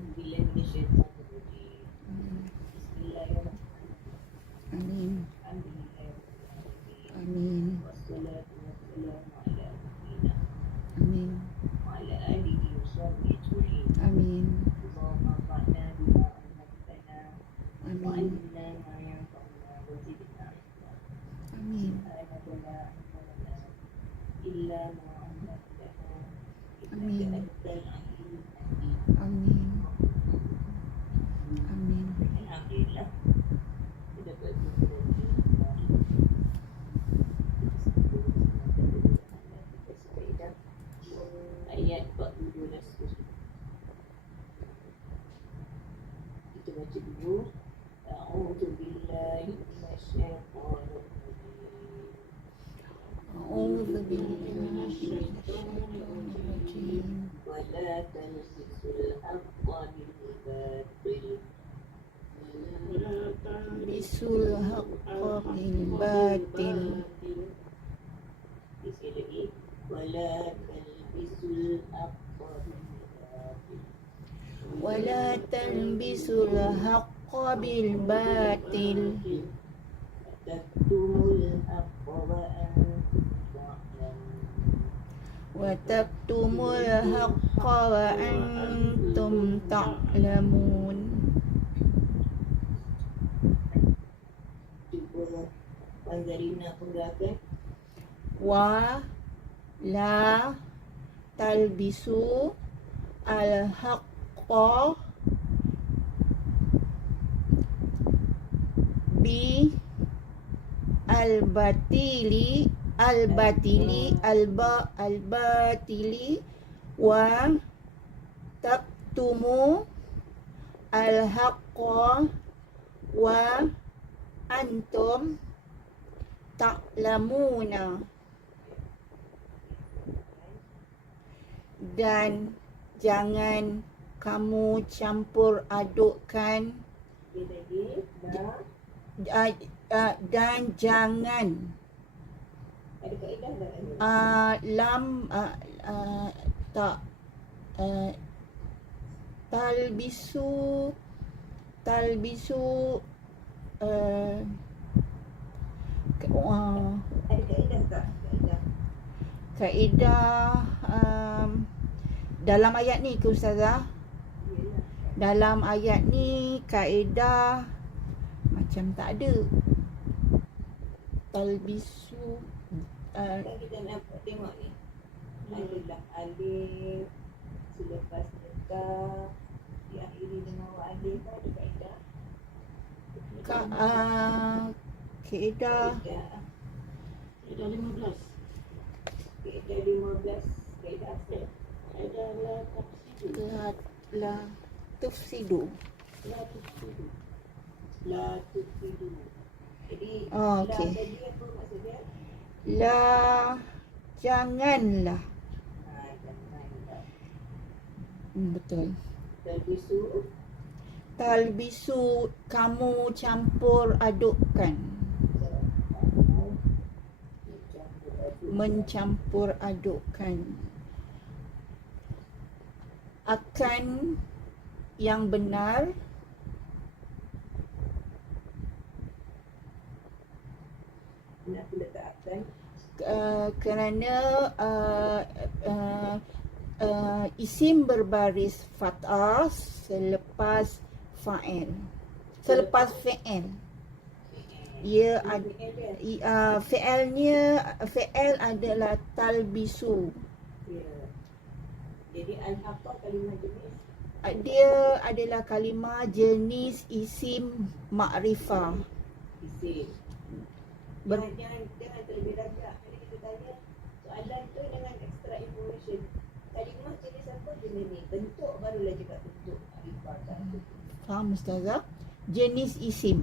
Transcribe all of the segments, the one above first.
A'udzubillahi minasyaitonirrajim. Bismillahirrahmanirrahim. Amin. Alhamdulillahirabbil alamin. Amin. Wassalatu wassalamu ala nabiyyina Amin. wa ala alihi wa sahbihi ajma'in. Amin. Allahumma fa'na bima 'allamtana wa Amin. 'allimna ma yanfa'una wa zidna ilma. Amin. Subhanaka la ilma lana illa ma 'allamtana Amin. innaka antal alimul hakim. Amin. Amin. Alhamdulillah. Kita bersyukur ayat 42 kita baca dulu. A'udzubillahi minasyaitonir rajim. A'udzu billahi minasyaitonir rajim. Wala talbisul haqqa bil batil. Bisul haqqa bil batil. Sekali lagi. Wala talbisul haqqa bil batil. Wala talbisul haqqa bil batil. Taktumul haqqa wa antum ta'lamun. Wa taktumul haqqa wa antum ta'lamun. Cuba Puan Zarina penggerakkan. Wa la talbisu al haqqa bi al batili wa taktumu al haqqa wa antum ta'lamuna. Dan jangan kamu campur adukkan dan jangan Ada kaedah tak? tak talbisu Ada kaedah tak? kaedah dalam ayat ni ke Ustazah? Yalah. Dalam ayat ni kaedah macam tak ada. Talbisu Kan kita nak tengok ni. Adalah alif selepas tekah diakhiri dengan wa alif, ada kaedah. kaedah Kaedah 15. Kaedah 15. Kaedah apa? Kaedah la tufsidu. la tufsidu. La tufsidu. Jadi Oh, la okey. tadi apa maksud dia? La janganlah. Janganlah. Betul. Talbisu Talbisu kamu campur adukkan. Mencampur adukkan akan yang benar nak letakkan kerana isim berbaris fathah selepas fa'il. Selepas fi'il. Ia fi'il adalah talbisu. ya. Jadi al-haqqa kalimah jenis Dia adalah kalimah jenis isim makrifah. isim. Jangan terlebih dahulu. Jadi kita tanya soalan tu dengan extra information. Kalimah jenis apa jenis ni? Bentuk barulah cakap bentuk. Arifah. Faham Ustazah? Jenis isim.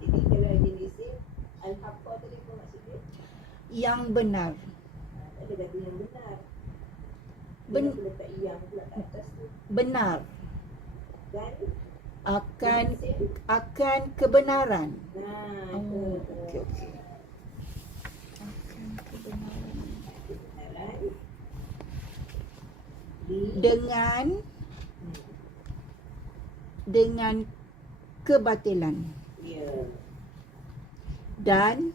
Jadi kalau jenis isim al-haqqa tadi apa maksud dia? Yang benar. Ada kata yang benar. Ben- Dia letak yang pula kat atas tu. Benar. Dan Akan kebenaran. itu. Okey. Akan kebenaran. Kebenaran. Dengan dengan kebatilan. Ya. Dan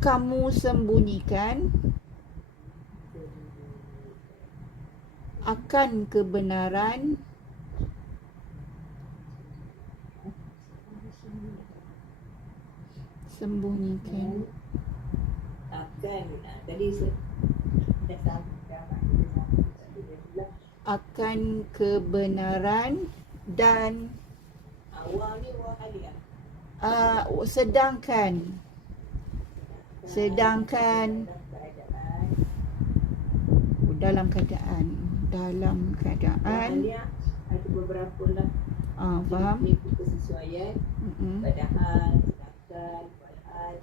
kamu sembunyikan akan kebenaran sembunyikan Akan tadi dah sama akan kebenaran dan awal ni wah halia. sedangkan Dalam keadaan dalam keadaan halia ada beberapa lah faham. mengikut kesesuaian padahal sedangkan walhal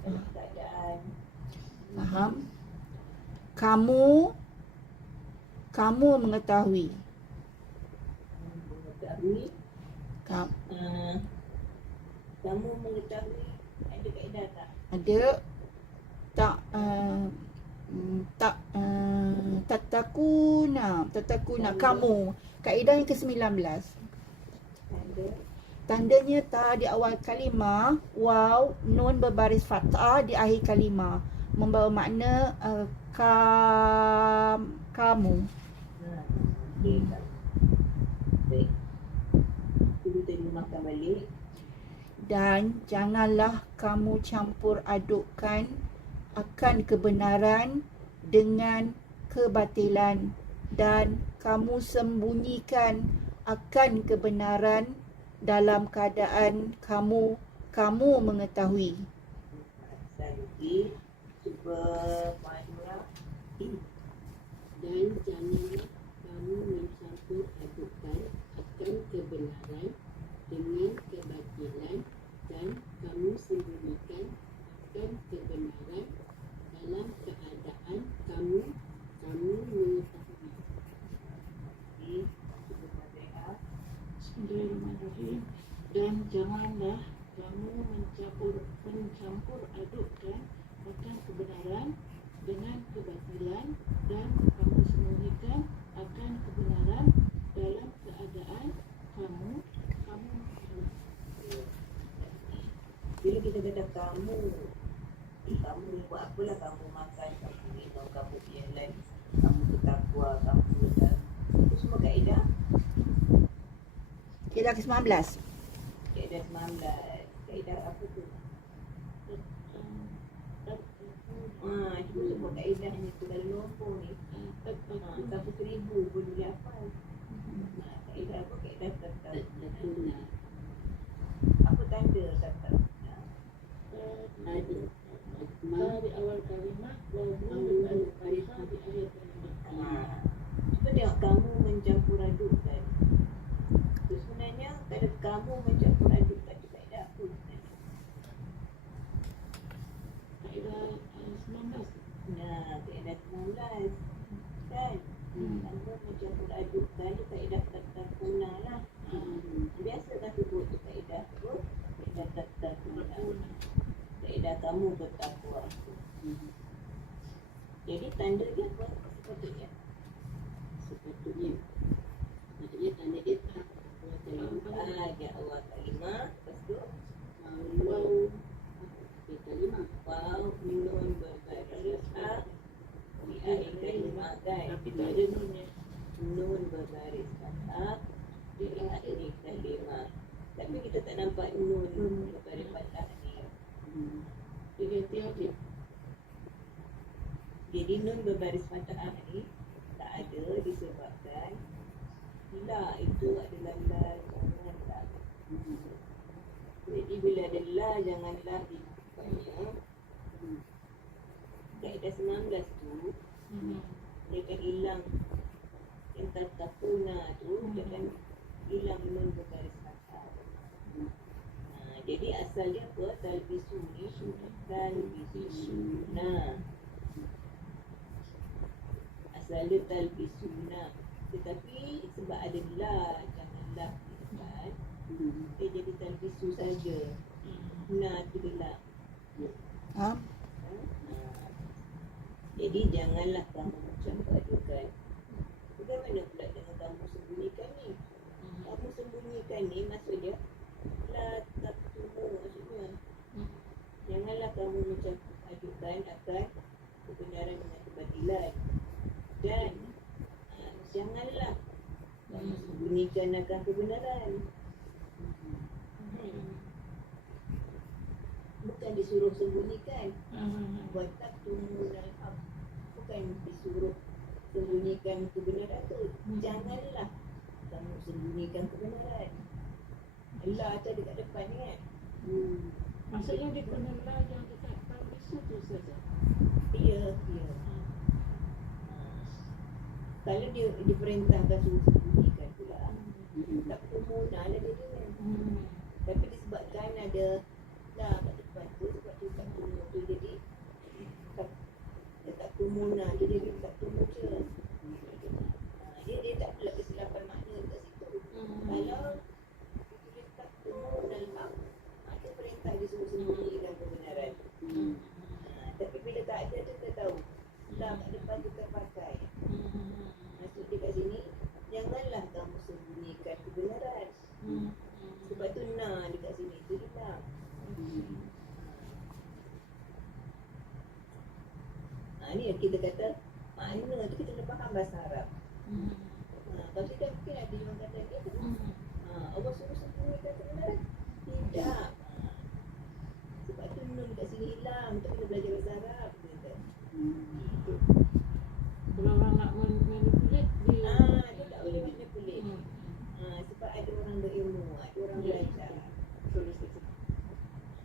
dalam keadaan Faham. Kamu mengetahui Ka- kamu mengetahui ada kaedah tak? ada tatakuna kamu, kaedah yang ke-19. Ada Tandanya ta di awal kalimah, waw, nun berbaris fathah di akhir kalimah, membawa makna kamu. okey tak? Baik. Cuba terjemahkan balik. Dan janganlah kamu campur adukkan akan kebenaran dengan kebatilan, dan kamu sembunyikan akan kebenaran dalam keadaan kamu mengetahui. Lagi cuba Madura. Dan janganlah kamu mencampur adukkan akan kebenaran dengan kebatilan, dan kamu sembunyikan akan kebenaran dalam keadaan kamu mengetahui. Cuba Madura. Bismillahirrahmanirrahim. Dan janganlah kamu mencampur adukkan akan kebenaran dengan kebatilan, dan kamu sembunyikan akan kebenaran dalam keadaan kamu Bila kita kata kamu buat apalah, kamu makan, kamu minum, kamu jalan, kamu bertakwa, kamu dan itu semua kaedah. Kaedah ke-19. Kaedah 19. Kaedah apa tu? Cuma semua kaedahnya tu dalam nombor ni. Satu 1000 pun boleh hafal. Kaedah apa? Kaedah tetap. Apa tanda tetap? di awal kalimat, walaupun di akhir kalimat. Cuba tengok kamu mencampur adukkan. Itu sebenarnya kalau kamu mencampur adukkan tu kaedah apa sebenarnya? Kaedah 19. Kaedah 19 kan? Kamu mencampur adukkan tu kaedah tetap guna lah. Biasa kan sebut tu kaedah apa? Kaedah tetap guna. Kaedah kamu bertakwa. Jadi tanda dia apa sepatutnya? Sepatutnya tanda dia tak Dia awal kalimah, lepas tu waw kalimah, waw, nun berbaris a di akhir kalimah kan? tapi tak ada nunnya. Nun berbaris fathah di akhir kalimah. Tapi kita tak nampak nun berbaris fathah ni. Dia tiap-tiap. Jadi nun berbaris fathah ni tak ada disebabkan la itu adalah la jangan la. Jadi bila ada la janganlah dibukanya. Kaedah 19 tu dia akan hilang yang tatapuna tu, dia akan hilang nun berbaris fathah. Jadi asal dia apa? Talbisu ni talbisuna. Asal dia talbisuna. Tetapi sebab ada la, janganlah kan, dia jadi talbisu saja. Na tu hilang. Faham? Jadi janganlah kamu mencampur adukan. Bagaimana pula dengan kamu sembunyikan ni? kamu sembunyikan ni maksud dia la taktumu, maksudnya janganlah kamu macam ajukan akan kebenaran dengan kebatilan, dan janganlah kamu sembunyikan akan kebenaran. Bukan disuruh sembunyikan, buat taktumu dan bukan disuruh sembunyikan kebenaran tu. Janganlah kamu sembunyikan kebenaran. Allah tu dekat depan ni kan. Maksudnya dia kena lah yang dekat bisu tu saja. Ya. Kalau dia diperintahkan suruh sembunyikan pula, tak perlu nak ada dia kan. Tapi disebabkan ada lah kat depan tu, sebab tu tak perlu tu jadi tak tumuna, dia jadi tak tumuca. Dia tak pula kesilapan makna kat situ. Kalau dia tak tumuna hak, ada perintah dia suruh sembunyikan kebenaran. Tapi bila tak ada tu kita tahu lah kat depan tu terpakai. Maksud dia kat sini, janganlah kamu sembunyikan kebenaran. Sebab tu na dekat sini tu hilang. Ni kita kata makna tu kita kena faham bahasa Arab. Kalau tidak mungkin ada yang kata dia tu Allah suruh sembunyikan kebenaran. Tidak. Sebab tu nun kat sini hilang. Tu kita belajar bahasa Arab kita. Kalau orang nak manipulate dia tak boleh manipulate. Sebab ada orang berilmu, ada orang belajar.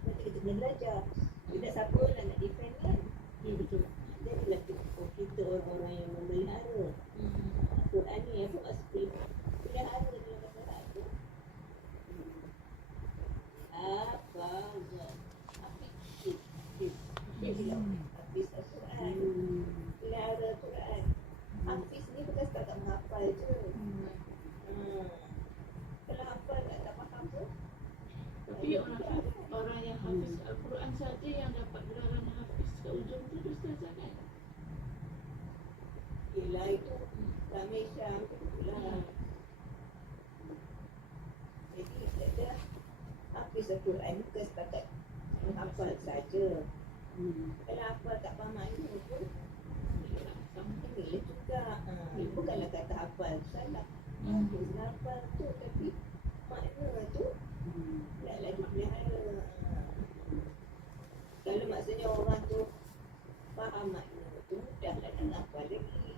Nanti kita kena belajar. Tidak siapa nak defend kan. Ya betul. Jadilah kita orang-orang yang memelihara Quran ni. Aku maksud pelihara dalam bahasa Arab tu apa Hafiz Al-Quran, pelihara Quran. Hafiz ni bukan setakat menghafal je. Kalau hafal tak faham tu. Tapi orang yang hafiz Al-Quran saja yang dapat gelaran hafiz kat ujung tu ustazah kan? Yelah itu ramai Syam tu lah. Jadi ada hafiz Al-Quran bukan setakat menghafal saja. Kalau hafal tak faham makna pun ini juga. Bukanlah kata hafal salah. Hafal tu tapi makna tu nak lagi pelihara. Kalau maksudnya orang tu faham makna tu, mudahlah nak hafal lagi.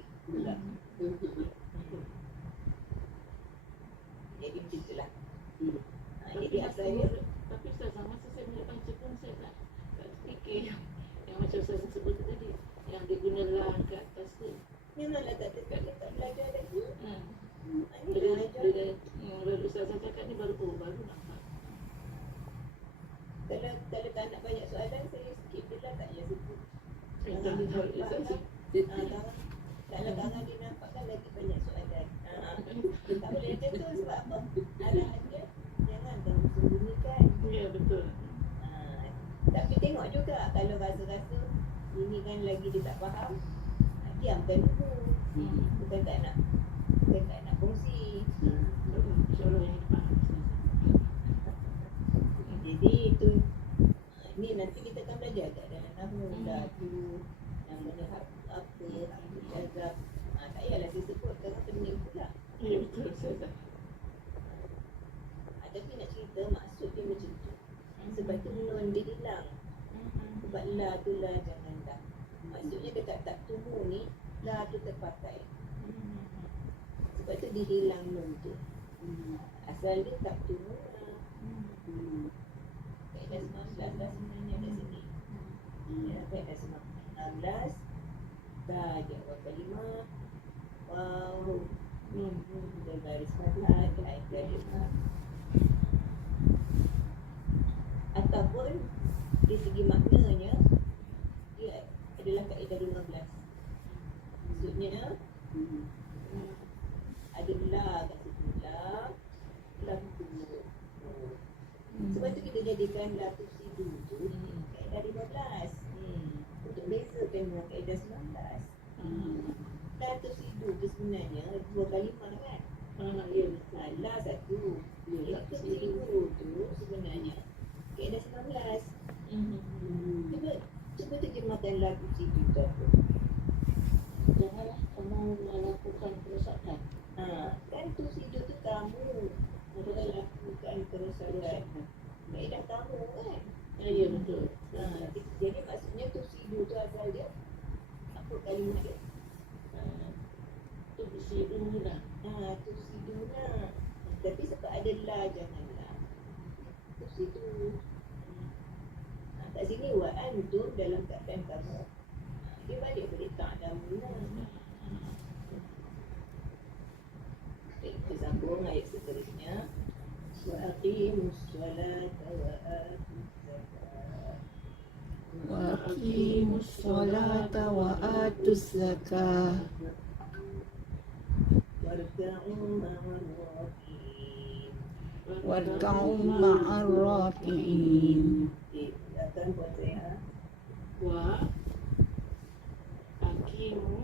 Jadi macam itulah. Jadi asalnya Tapi ustazah, masa saya nak baca pun saya tak fikir yang macam ustazah sebut tu tadi, yang dia guna lah kat atas tu. memanglah tak belajar lagi. Ini Bila belajar. baru ustazah cakap ni baru nampak. Kalau tak nak banyak soalan, saya skip je lah, tak payah sebut. Yang tadi Nampak ustazah. Kalau tangan dia nampak kan lagi banyak soalan. Tak boleh macam tu sebab apa? Arahan dia, jangan kamu sembunyikan. Ya betul. Tapi tengok juga kalau rasa-rasa ini kan lagi dia tak faham, diamkan dulu. Bukan tak nak kongsi. InsyaAllah yang faham. Jadi itu ni nanti kita akan belajar kat dalam nahwu tu namanya apa jazab. Tak payahlah saya sebut kerana pening pula. Ya betul ustazah. Tapi nak cerita maksud dia macam tu. Sebab tu nun dia hilang. Sebab la tu la jangan tak. Maksudnya dekat tak tumu ni la tu terpakai. Sebab tu dia hilang nun tu. Asal dia tak tumu la. Kaedah 19 dah sebenarnya kat sini. Ya, kaedah 19 ta jawab kalimah waw nun dan baris fathah dan kalimah. Ataupun dari segi maknanya dia adalah kaedah 15. Maksudnya ada la kat situ, la tu. Sebab tu kita jadikan la tu sidu tu kaedah 15 untuk bezakan dengan kaedah 19. La tu sidu tu sebenarnya dua kalimah kan. Ya betul. La satu. Ya, Yang tusidu tu sebenarnya kaedah 19. Cuba terjemahkan la tusidu tu apa? Janganlah kamu melakukan kerosakan. Kan tusidu tu kamu melakukan kerosakan. Kaedah kamu kan? Ya betul. Jadi maksudnya tusidu tu asal dia apa kalimah dia? Itu bersiduna. Tusiduna. Tapi sebab ada la janganlah. Tusidu. Kat sini wa antum dalam keadaan kamu. Dia balik pada ta'lamuna. Kita sambung ayat seterusnya. Wa aqimus solata wa atuz zakat. Wa aqimus sholata wa atuz zakah. Warka'u ma'ar raki'in. Warka'u ma'ar raki'in. Akan buat saya. Wa aqimu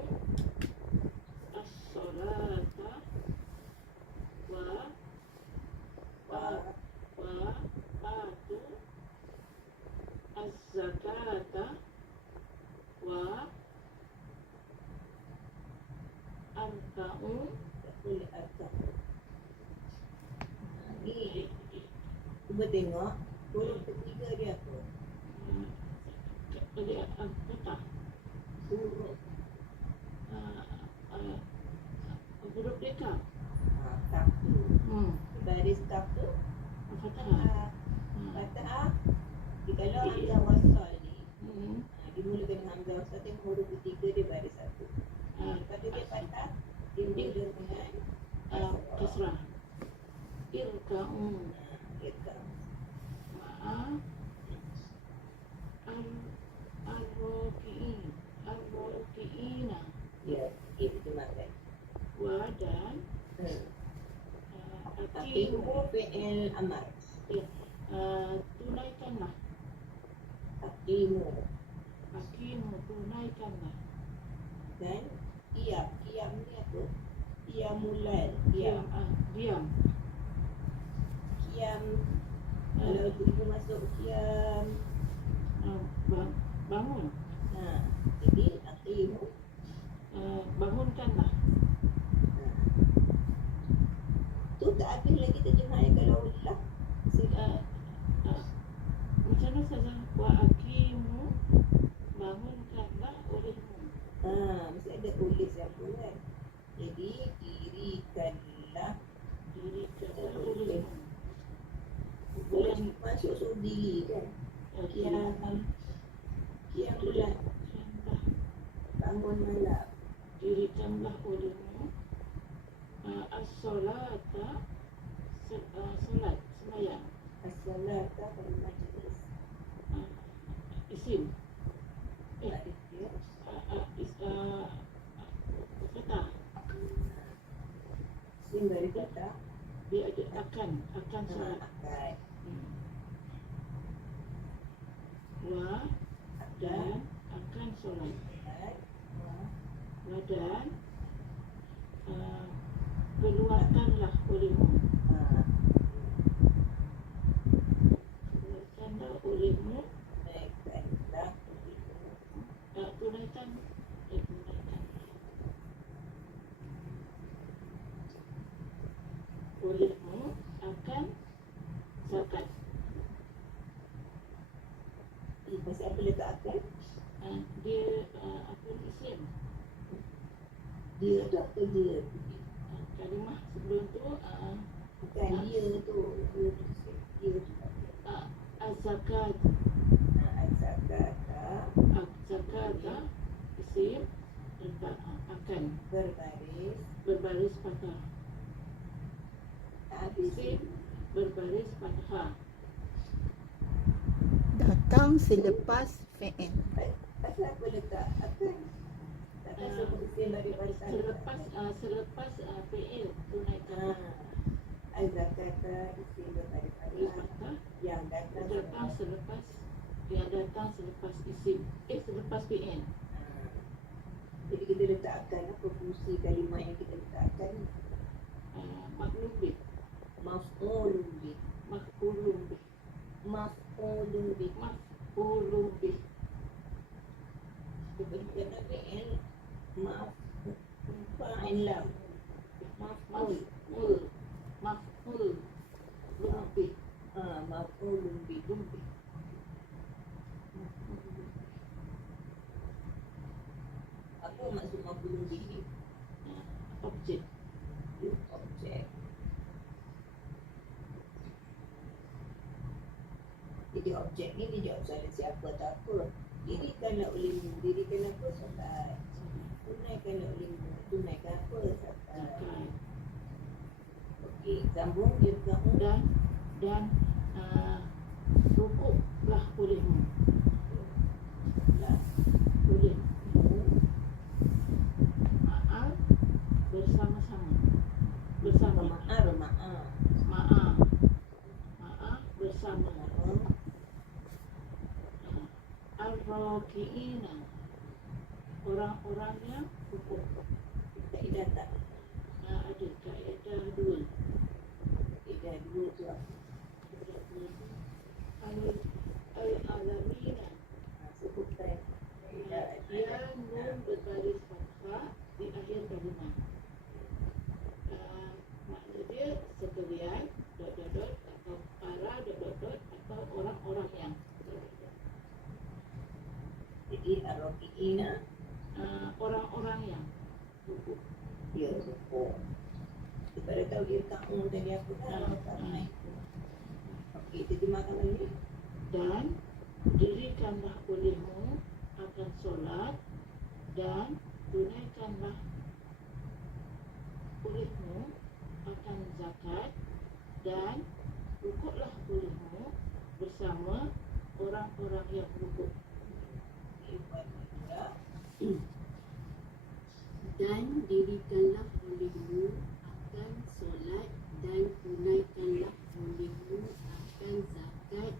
as-salata wa atu az-zakata wa arka'u Tak boleh akan. Ni cuba tengok huruf ketiga dia apa? petah Huruf huruf dekap. kaf tu. Baris kaf tu Fathah. Fathah. Kalau hamzah wasal ni dimulakan dengan hamzah wasal, tengok huruf ketiga dia baris satu. Lepas tu dia fathah, dia mula dengan Kasrah. Irka'u Irkam. ma'a ar-raki'in ar-raki'ina Ya, itu makan. wa dan Tapi huruf fi'il amar. tunaikanlah. Aqimu Aqimu tunaikanlah. dan qiyam. Qiyam ni apa? Qiyamulal. Diam. Qiyam. Diam. Qiyam. Kalau ibu masuk qiyam. Bangun. Jadi aqimu. Bangunkanlah. Tu tak habis lagi terjemahan kalau lah. Macam mana saja? Wa aqimu bangunkanlah olehmu. Mesti ada oleh siapa kan. Jadi dirikanlah. Dirikanlah olehmu. Boleh masuk sudi kan. Qiyam. Qiyam bulan. Dirikanlah. Bangun malam. Dirikanlah olehmu as-salata salat sembahyang. As-salata pada majlis. Isim. Tak ada dia. Kata Sim dari kata. dia ada akan salat. Akad. Wa dan akan solat. Wa dan keluarkanlah olehmu. Keluarkanlah olehmu. Baikkanlah. Tunaikan. Olehmu akan zakat. Masih apa letak akad? Dia apa isim. Dia tu apa dia? Kalimah sebelum tu Bukan dia tu. Dia tu. az-zakat. Az-zakata Az-zakata isim akan berbaris fathah. habis Isim berbaris fathah. Datang selepas fi'il. Pasal apa letak akan? Takkan sebut isim dari pasal Selepas fi'il tunaikan Az-zakata isim dari baris pasal fathah yang datang yang datang selepas isim selepas fi'il. Jadi kita letakkan apa fungsi kalimah yang kita letakkan. maklum bih, Maf'ulun bih. maf'ulun bih, Maf'ulun bih. maf'ulun bih. Diberikan fi'il maf fa'il lam. Maf'ul. Maf'ul bih. Maf'ulun bih. Apa maksud maf'ulun bih ni? Objek. Objek. Jadi objek ni dijawab soalan siapa tak apa. Dirikanlah olehmu. Dirikan apa? Solat. Tunaikanlah olehmu. Tunaikan apa? Zakat. Okey, sambung dia kamu. Dan rukuklah olehmu. Lah. Olehmu. Ma'al bersama-sama. Bersama. Ma'a bersama. Al-Raki'ina, orang-orang yang rukuk. Kaedah tak? Ada kaedah dua. Kaedah dua tu apa? Al-Alamina, Sebutkan kaedah yang nun berbaris fathah di akhir kalimah. Makna dia sekalian dot atau para dot atau orang-orang yang. Jadi ar-raki'ina Orang-orang yang rukuk. dia rukuk. Kita dah tahu dia kamu tadi apa kan? Okey, terjemahkan lagi. Dan dirikanlah olehmu akan solat dan tunaikanlah olehmu akan zakat dan rukuklah olehmu bersama orang-orang yang rukuk. Dan dirikanlah olehmu akan solat dan tunaikanlah olehmu akan zakat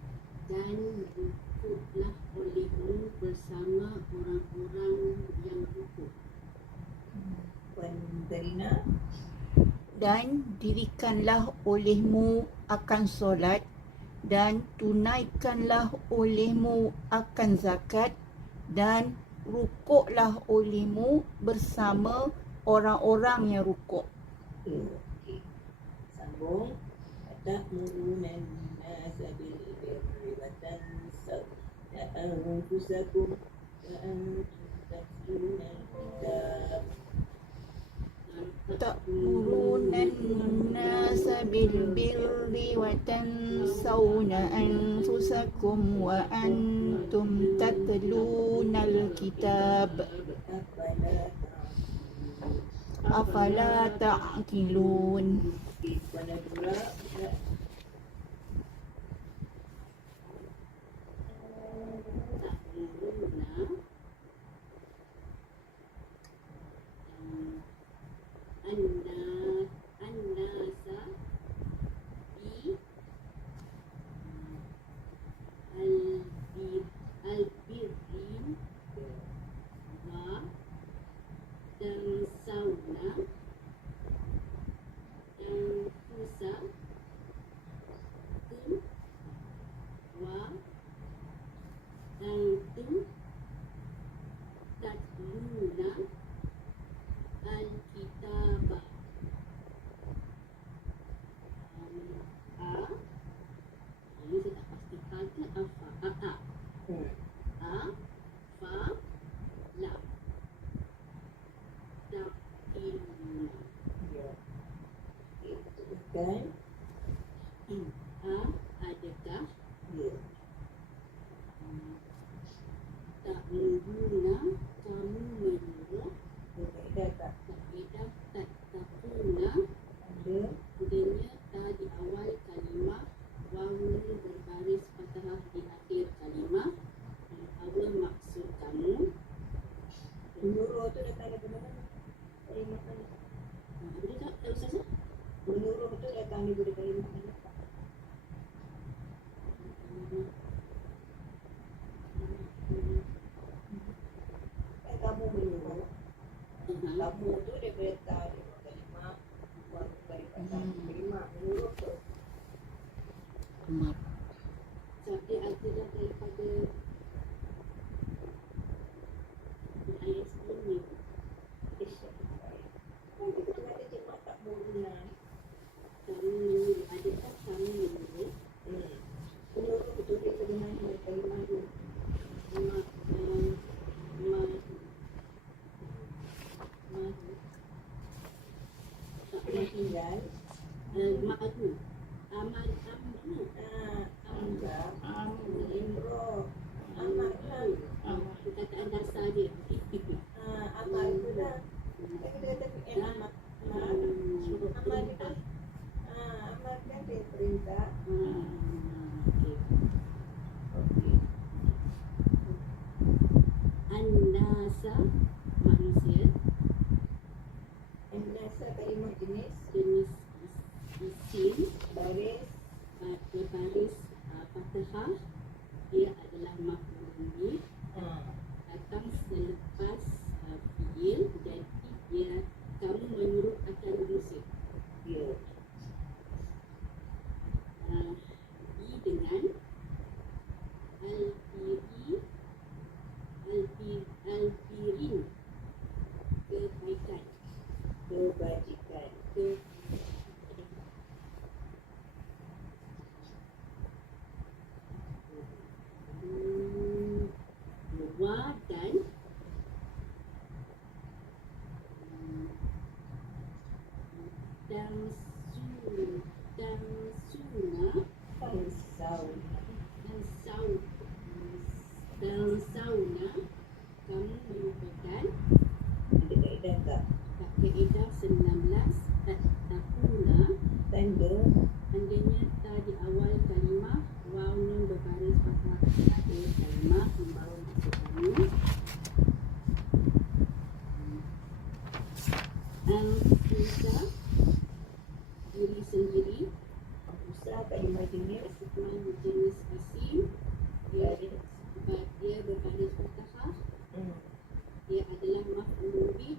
dan rukuklah olehmu bersama orang-orang yang rukuk. Puan Zarina. Dan dirikanlah olehmu akan solat dan tunaikanlah olehmu akan zakat dan rukuklah olehmu bersama orang-orang yang rukuk. Okey. Sambung. Ta'murunan nasa bil birri wa tansawna anfusakum wa antum tatluna al-kitab. Ta'murunan nasa bil birri wa tansawna anfusakum wa antum tatluna al-kitab. Afala ta'qilun. Okey, Puan Nadura. An-nasa bi al-birri wa tansawna anfusakum wa antum tatluna al-kitaba. Ini saya tak pastikan ke apa. Fa la taqiluna. Okey, sebutkan. Adakah Ya. ta'muruna kamu menyuruh Kaedah tak? kaedah tattaquna Ada. adanya ta di awal kalimah, wawu berbaris fathah di akhir kalimah. Apa maksud kamu? Menyuruh tu datang daripada mana? Kalimah mana? Boleh tak Ustazah? Menyuruh tu datang daripada kalimah mana? Kan kamu menyuruh. Kamu tu daripada kalimah wawu berbaris tinggal. Al-Ma'ru. Amru. Amzah. Imro. Amar lah. Perkataan dasar dia. Amar tu lah. Kita kata fi'il amar. Amar ni kan. Amar kan dia perintah. Okey. Okey. An-nasa, manusia. An-nasa kalimah jenis Jenis isim baris berbaris fathah. Dia adalah maf'ul bih, datang selepas fi'il. Jadi dia kamu menyuruh akan manusia. dia. I dengan al-birin, kebaikan. Kebajikan. Wa dan dansawna, kamu melupakan. Ada kaedah tak? Kaedah 19, takuna, Tanda tandanya ta di awal kalimah, waw nun berbaris fathah di akhir kalimah membawa maksud kamu. Al-Fusa, diri sendiri. Usah kalimah jenis Setelah jenis isim, dia berbaris fathah. Dia adalah maf'ul bih,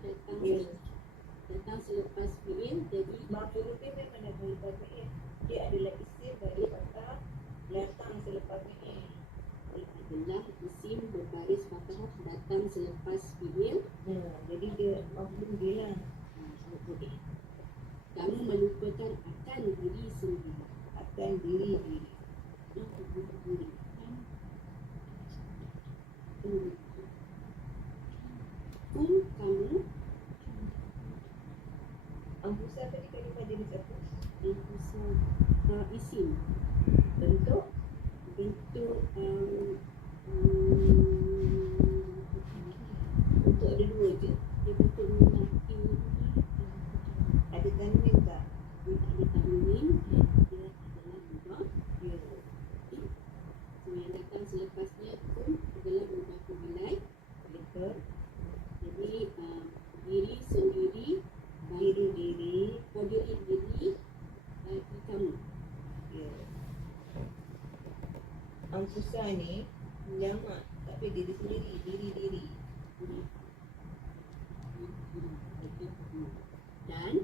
datang selepas fi'il. Jadi Maf'ul bih memang ada selepas fi'il. Dia adalah isim baris fathah datang selepas fi'il. dia adalah isim berbaris fathah datang selepas fi'il. Jadi dia maf'ul bih lah. Kamu melupakan akan diri sendiri. Akan diri. Kamu Ampusa tadi kalimah jenis apa? isim. Bentuk Bentuk bentuk ada dua je. dia bentuk melati. Ada tanwin tak? Dia tak ada tanwin. Dia adalah mudhaf. Ya. So yang datang selepasnya pun adalah mudhaf ilaih. Betul. Jadi diri sendiri, Diri. diri bagi kamu. Ya. Ampusa ni jamak tapi diri sendiri. Diri. Dan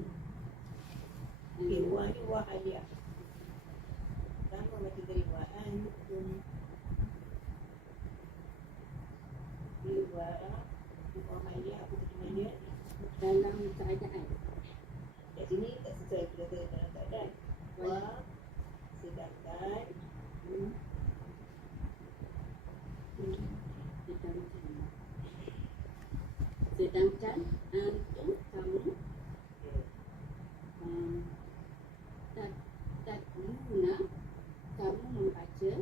Okay, wa ni wa aliyah. Sama macam tadi wa antum. Wa aliyah apa terjemahan dia? dalam keadaan. Kat sini tak sesuai kita kata dalam keadaan. Wa sedangkan Sedangkan antum, kamu, tatluna, kamu membaca. dia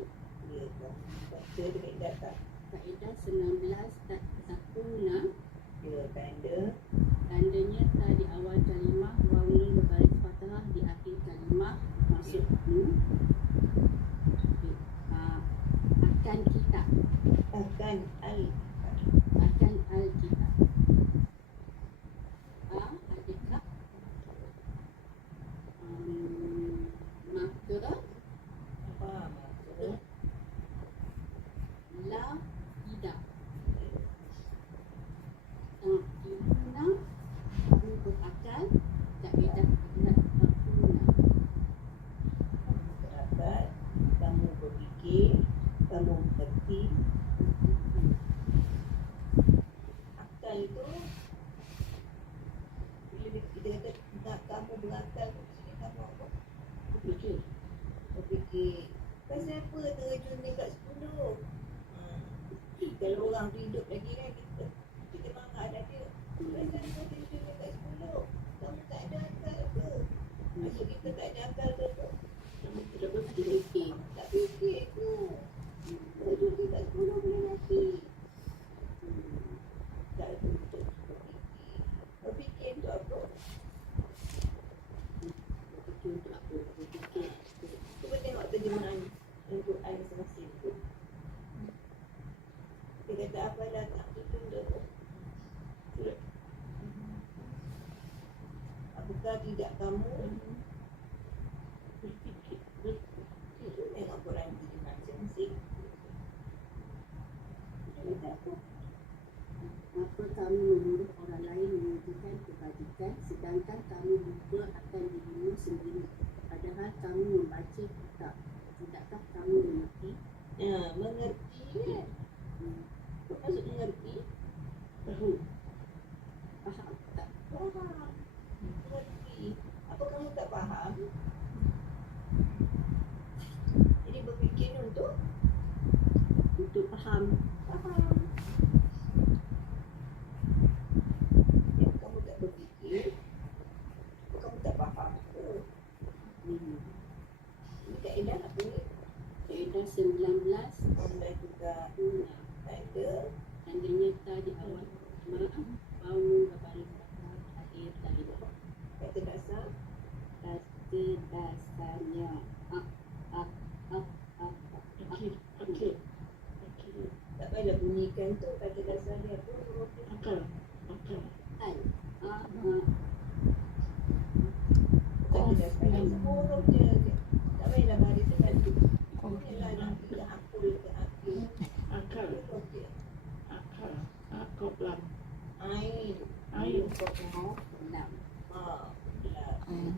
baca dekat data. Kaedah 19, takuna, Dia tanda tandanya ta di awal kalimah, waw nun berbaris fathah di akhir kalimah. Maksudnya akan kita, akan akan al-kitab. Adakah maka Maksud kita tak ada akal tu. Kami tidak berfikir. Fikir. Tak fikir tu. Betul kita sekolah boleh mati. Tak betul. Berfikir untuk apa? Berfikir untuk apa? Berfikir. Cuba tengok terjemahan untuk ayat masing-masing tu. Dia kata apa dah tak betul tu. Apakah tidak kamu Berfikir. tengok Quran terjemahan masing-masing. Dia kata apa? Maka kamu menyuruh orang lain menunjukkan kebajikan, sedangkan kamu lupa akan dirimu sendiri. Padahal kamu membaca kitab. Tidakkah kamu mengerti? Mengerti kan? Apa maksud mengerti? Tahu. Faham tak? Faham. Mengerti. Apa kamu tak faham? Jadi berfikir untuk Untuk faham. faham. Yang kamu tak berfikir, apa kamu tak faham ke? Ini kaedah apa ni? Kaedah 19 Anda juga ada tanda nyata di awal maaf bangun berbaris fathah akhir kalimah. kata dasar Kata dasarnya ak. Akhir. Akhir. Akhir. tak payah bunyikan tu kata dasar dia apa huruf dia. Akal. Akal. Al. Kata dasar dia huruf dia. Tak payahlah baris sekali. Inilah nanti akul ke akhir. Akal. Huruf dia. Akal. Akal lam. Ain. Ain. Kokoh lam. Ha.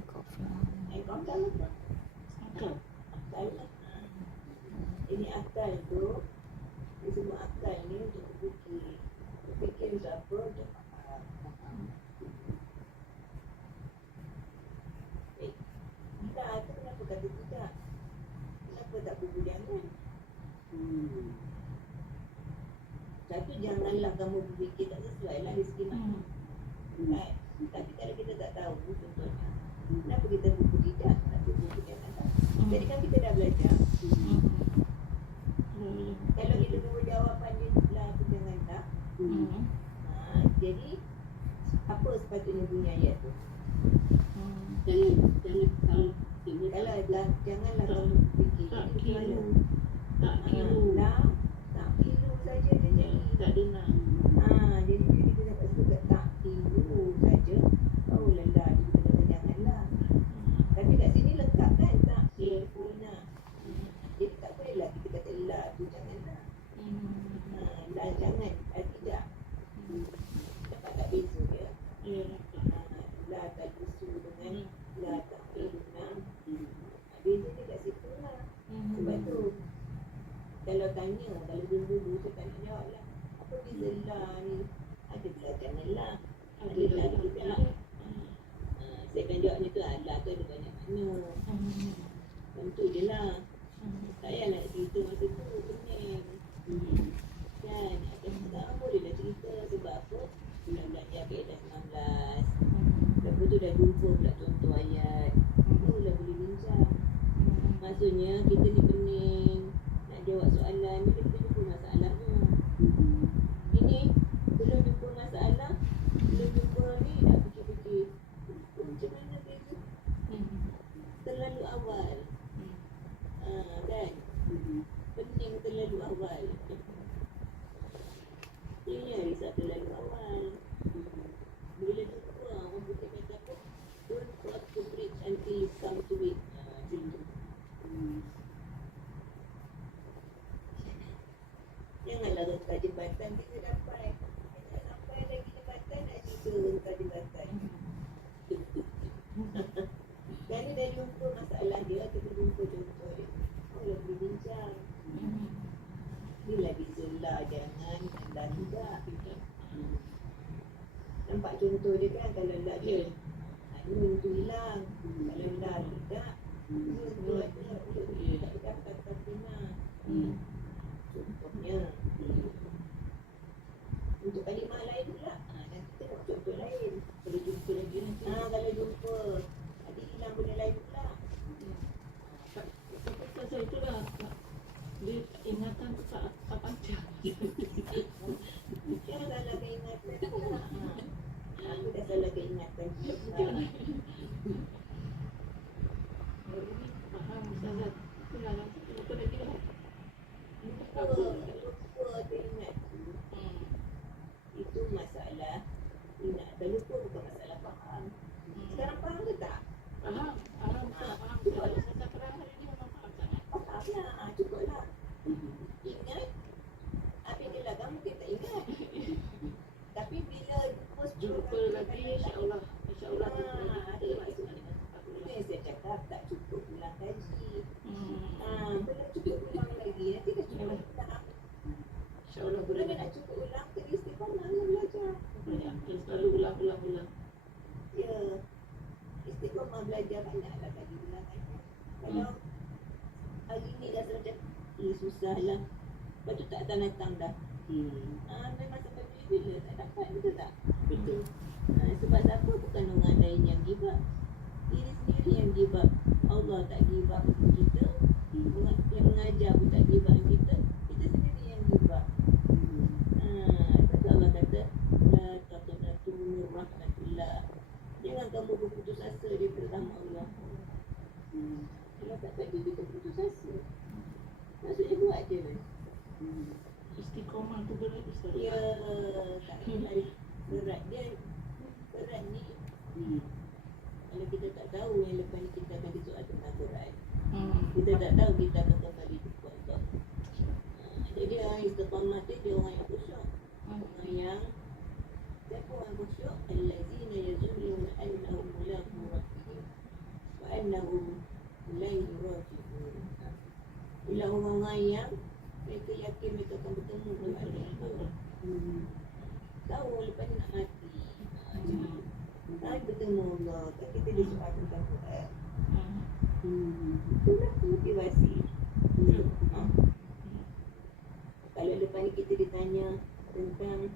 Koflam. Kau tahu apa? Akal. Akal lah. Ini akal tu. Ini semua akal ni untuk berfikir. Berfikir untuk apa? Untuk faham. Tidak, tu kenapa kata tidak? Kenapa tak berbudangan? Satu, janganlah kamu berfikir tak sesuai lah dari segi makna. Right? Tapi kalau kita tak tahu, contohnya, kenapa kita buku tidak? Kenapa buku jangan tak? Jadi kan kita dah belajar. Kalau kita tunggu jawapan dia lah tu jangan tak. Jadi, apa sepatutnya bunyi ayat tu? Jangan Kalau dah, janganlah kamu berfikir. Tak Jadi kira. mana? Tak kira. Dah, tak kira saja dia jadi. Tak dengar. Jadi kita dapat sebut tak kira saja. Oh lelah, kita kata janganlah. Tapi kat sini lengkap kan tak kira. Jadi tak bolehlah kita kata lah tu janganlah. Lah jangan, tidak. Dapat tak beza dia? Ya. Lah tak bisu dengan lah tak kira. Beza dia kat situ lah. Sebab tu kalau tanya, kalau dulu saya tak nak jawab lah. Apa beza lah ni? Ada belah janganlah. Ada lah kita lah. Saya akan jawab ni tu lah tu ada banyak makna. Tentu je lah. Tak payah nak cerita masa tu pening. Kan? Sekarang boleh dah cerita sebab apa? Dah belajar kaedah 19. Lepas tu dah jumpa pula contoh ayat. Itulah boleh bincang. Maksudnya kita ni pening nak jawab soalan ni, kita jumpa masalahnya. Ini belum jumpa masalah, belum jumpa ni dah fikir-fikir macam mana beza. Terlalu awal. Kan? Pening terlalu awal. Ini risau terlalu awal. Bila jumpa orang putih kata apa? Don't cross the bridge until you come to it. Macam tu. Janganlah rentah jembatan kita dapat. Kita tak sampai lagi jembatan nak cerita rentah jembatan. Sekali dah jumpa masalah dia, kita jumpa contoh dia. Oh, dah boleh bincang. Bila bisa lah, jangan, dan tidak. Nampak contoh dia kan, kalau lah dia nun tu hilang. Kalau lah tidak, nun tu ada. Tak dapat terima. Contohnya. Untuk kalimah lain pula, nanti tengok contoh lain. Kalau jumpa lagi nanti. Kalau jumpa, ada hilang benda Baru ni faham Ustazah. Itulah nanti lupa lagi lah. Lupa apa? Lupa teringat tu. Itu masalah ingat dan lupa bukan masalah faham. Sekarang faham ke tak? Faham. Faham. Faham. Kalau Ustazah perang hari ni memang faham sangat. Faham lah, cukuplah. Ingat, apabila kamu mungkin tak ingat. Tapi bila Jumpa lagi insya-Allah. Insya-Allah jumpa lagi. itu yang saya cakap, tak cukup ulang kaji. Belum cukup ulang lagi, nanti dah cukup ulang. InsyaAllah Bila boleh. dia nak cukup ulang, kena istiqamah lah belajar. Banyak. Selalu ulang. Ya, istiqamah belajar banyaklah kaji ulang. Kalau hari ni rasa macam susah lah, lepas tu tak datang dah. Memang sampai bila tak dapat, betul tak? Betul. Sebab siapa? Bukan orang lain yang give up, diri sendiri yang give up. Allah tak give up kita, yang mengajar pun tak give up kita sendiri yang give up. Sebab Allah kata la taqnatu min rahmatillah, jangan kamu berputus asa daripada rahmat Allah. Kalau tak pada kita putus asa, maksudnya buat je kan. Istiqamah tu berat Ustaz. Ya, tak berat. Berat ni kalau kita tak tahu yang lepas ni kita akan disoal tentang berat, kita tak tahu kita akan kembali kepada Allah. Jadi orang istiqamah tu dia orang yang khusyuk. Orang yang siapa orang khusyuk? Allazina yazununa annahum mulaqu rabbihim wa annahum la yuraji'un. Ialah orang-orang yang mereka yakin mereka akan bertemu dengan Allah. Tahu lepas ni nak mati. Nak bertemu Allah. Kan kita disoal tentang Quran. Itulah motivasi. Kalau lepas ni kita ditanya tentang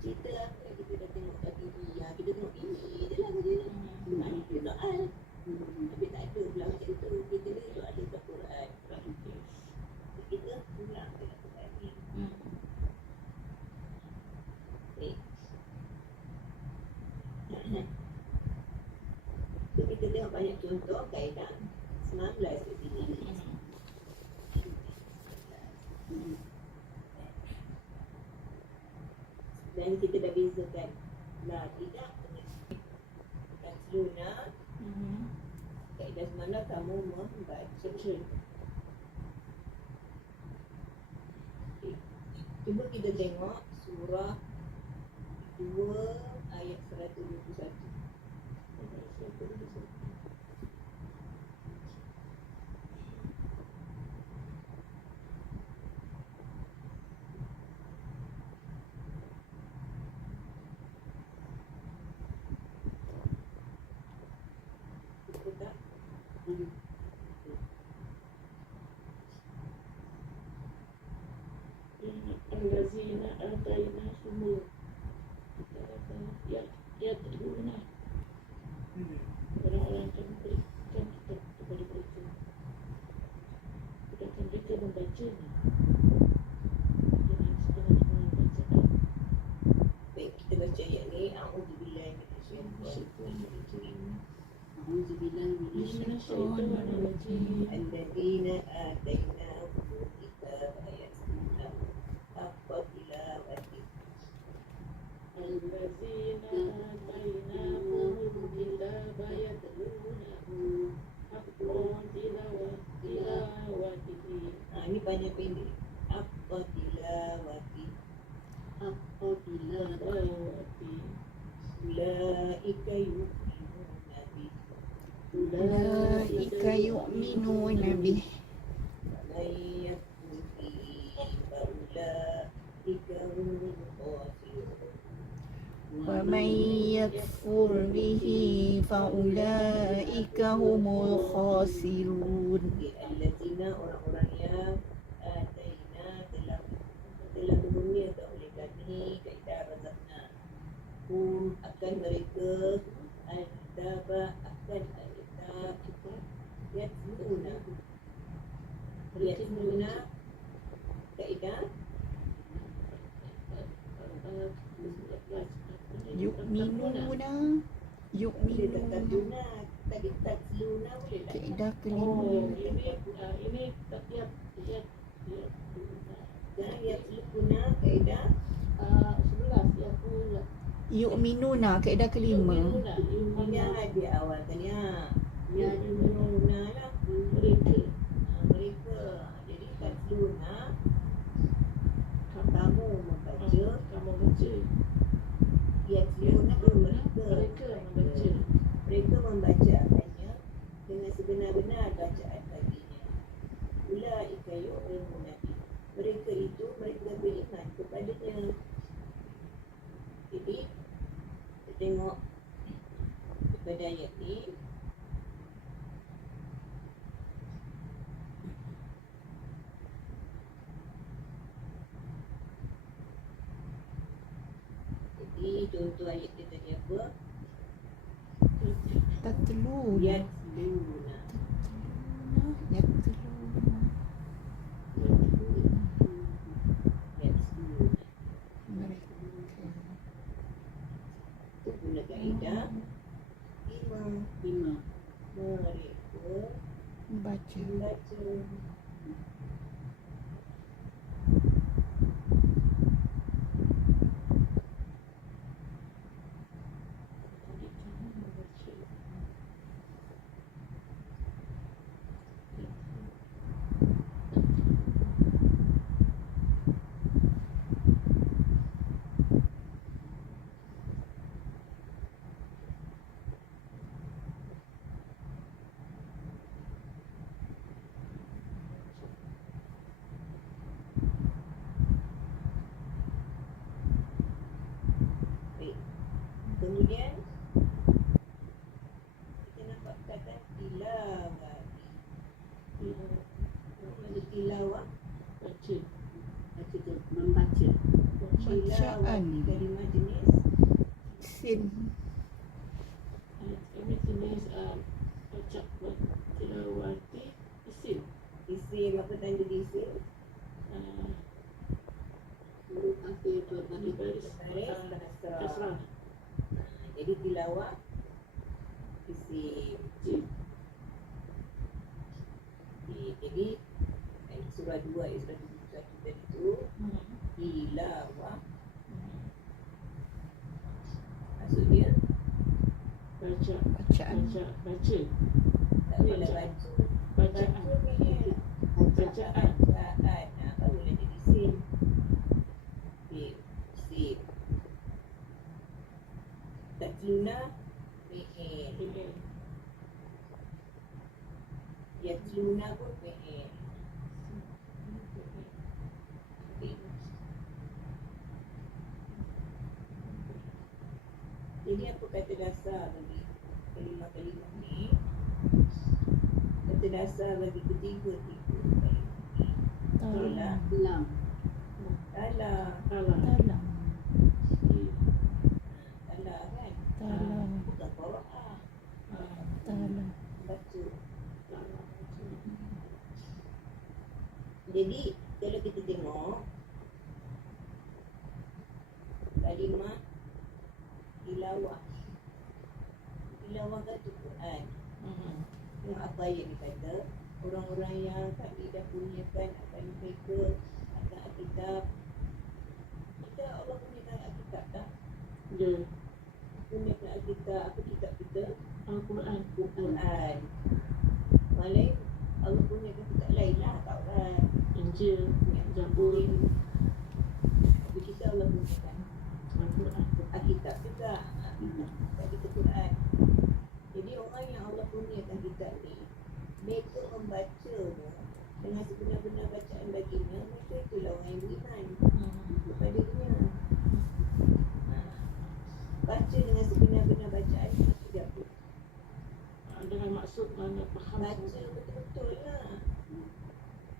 cerita apa yang kita dah tengok kat TV, kita tengok ini je lah kerja ni. Kita soal. Tapi tak ada pula macam tu. Kita ni soal tentang Quran. Kita pulang dengan Quran ni. So kita tengok banyak contoh kaedah 19 kat sini. Dan kita dah bezakan lah tidak Luna kaedah mana kamu membaca. Cuba kita tengok surah 2 ayat 121. Betul tak? Allazina atainahumul yatluuna, orang-orang yang berikan kitab kepada mereka, sedangkan mereka membacanya dengan setengah-setengah bacaan. Baik, kita baca ayat ni. A'udzubillahi minasyaitonirrajim. Minasyaitonirrajim. Alladzina atainahumul kitaba yatluna haqqa tilawati. Allazina atainahumul kitaba yatluunahu haqqa tilawatihi. Ini banyak pendek. Haqqa tilawati. Ulaika yu'minuna bih. Ulaika yu'minuna bih Man yakfur bihi faulaika humul khasirun. wa man yakfur bihi faulaika humul khasirun. Allazina, orang-orang yang ataina telah kurniakan oleh kami kaedah razaqna akan mereka al-kitaba akan al-kitab yatluna kaedah Yu'minuna. Boleh tak Yu'minuna. tatuna, tadi tatluna boleh tak? Kaedah Oh, kelima. ini tak tiap Dan yatluna kaedah 11 yang pula. Yu'minuna. Kaedah kelima. ya dia awal kan ya. Ya yatluna lah. Mereka Mereka. Jadi tatluna kamu membaca. kamu baca. Yatluna mereka. Mereka membaca. Mereka membacakannya dengan sebenar-benar bacaan baginya. Ulaika yu'minuna bihi. Mereka itu mereka beriman kepadanya. Jadi kita tengok pada ayat ni. Jadi contoh ayat dia tadi apa? Tatluna. Yatluna. Yatluna. Yatluna. Mereka. Itu guna kaedah 5. Mereka Baca. membaca. Baik. Kemudian kita nampak kata tilawah. Ada tilawah. Baca. Baca tu membaca. Tilawah Bacaan. kalimah jenis Sin. Kami jenis baca tilawati isim. isim. Apa tanda di isim? Huruf akhir Di berbaris. baris Baris kasrah. Jadi tilawah isim. Jadi surah 2 ayat 171 tadi tu tilawah maksudnya Baca. Bacaan. Baca. tak boleh baca. Bacaan. Bacaan. Bacaan. Baru lah jadi sim. Sim. Tatluna fi'il. Yatluna pun fi'il. Jadi apa kata dasar bagi kalimah-kalimah ni? Kata dasar bagi ketiga-tiga kalimah ni ialah Lam. Talah. Talah. Talam. Talah kan? Talam. Bukan Qur'an. Talam. Baca. Jadi kalau kita tengok kalimah tilawah. Tilawah kan tu Quran. Yang apa ayat dia kata, orang-orang yang kami dah kurniakan akan mereka akan Alkitab. Kita Allah kurniakan Alkitab tak? Ya. Kurniakan Alkitab. Apa kitab kita? Al-Quran. Quran. Malay Allah kurniakan kitab lain lah, Taurat, Injil. Zabur. Zabur. Tapi kita Allah kurniakan Al-Quran. Alkitab juga. Alkitab kita Quran. Jadi orang yang Allah kurniakan kitab ni, mereka membacanya dengan sebenar-benar bacaan baginya, mereka itulah orang yang beriman kepadanya. Baca dengan sebenar-benar bacaan maksudnya apa? Dengan maksud mana faham. Baca betul-betul lah.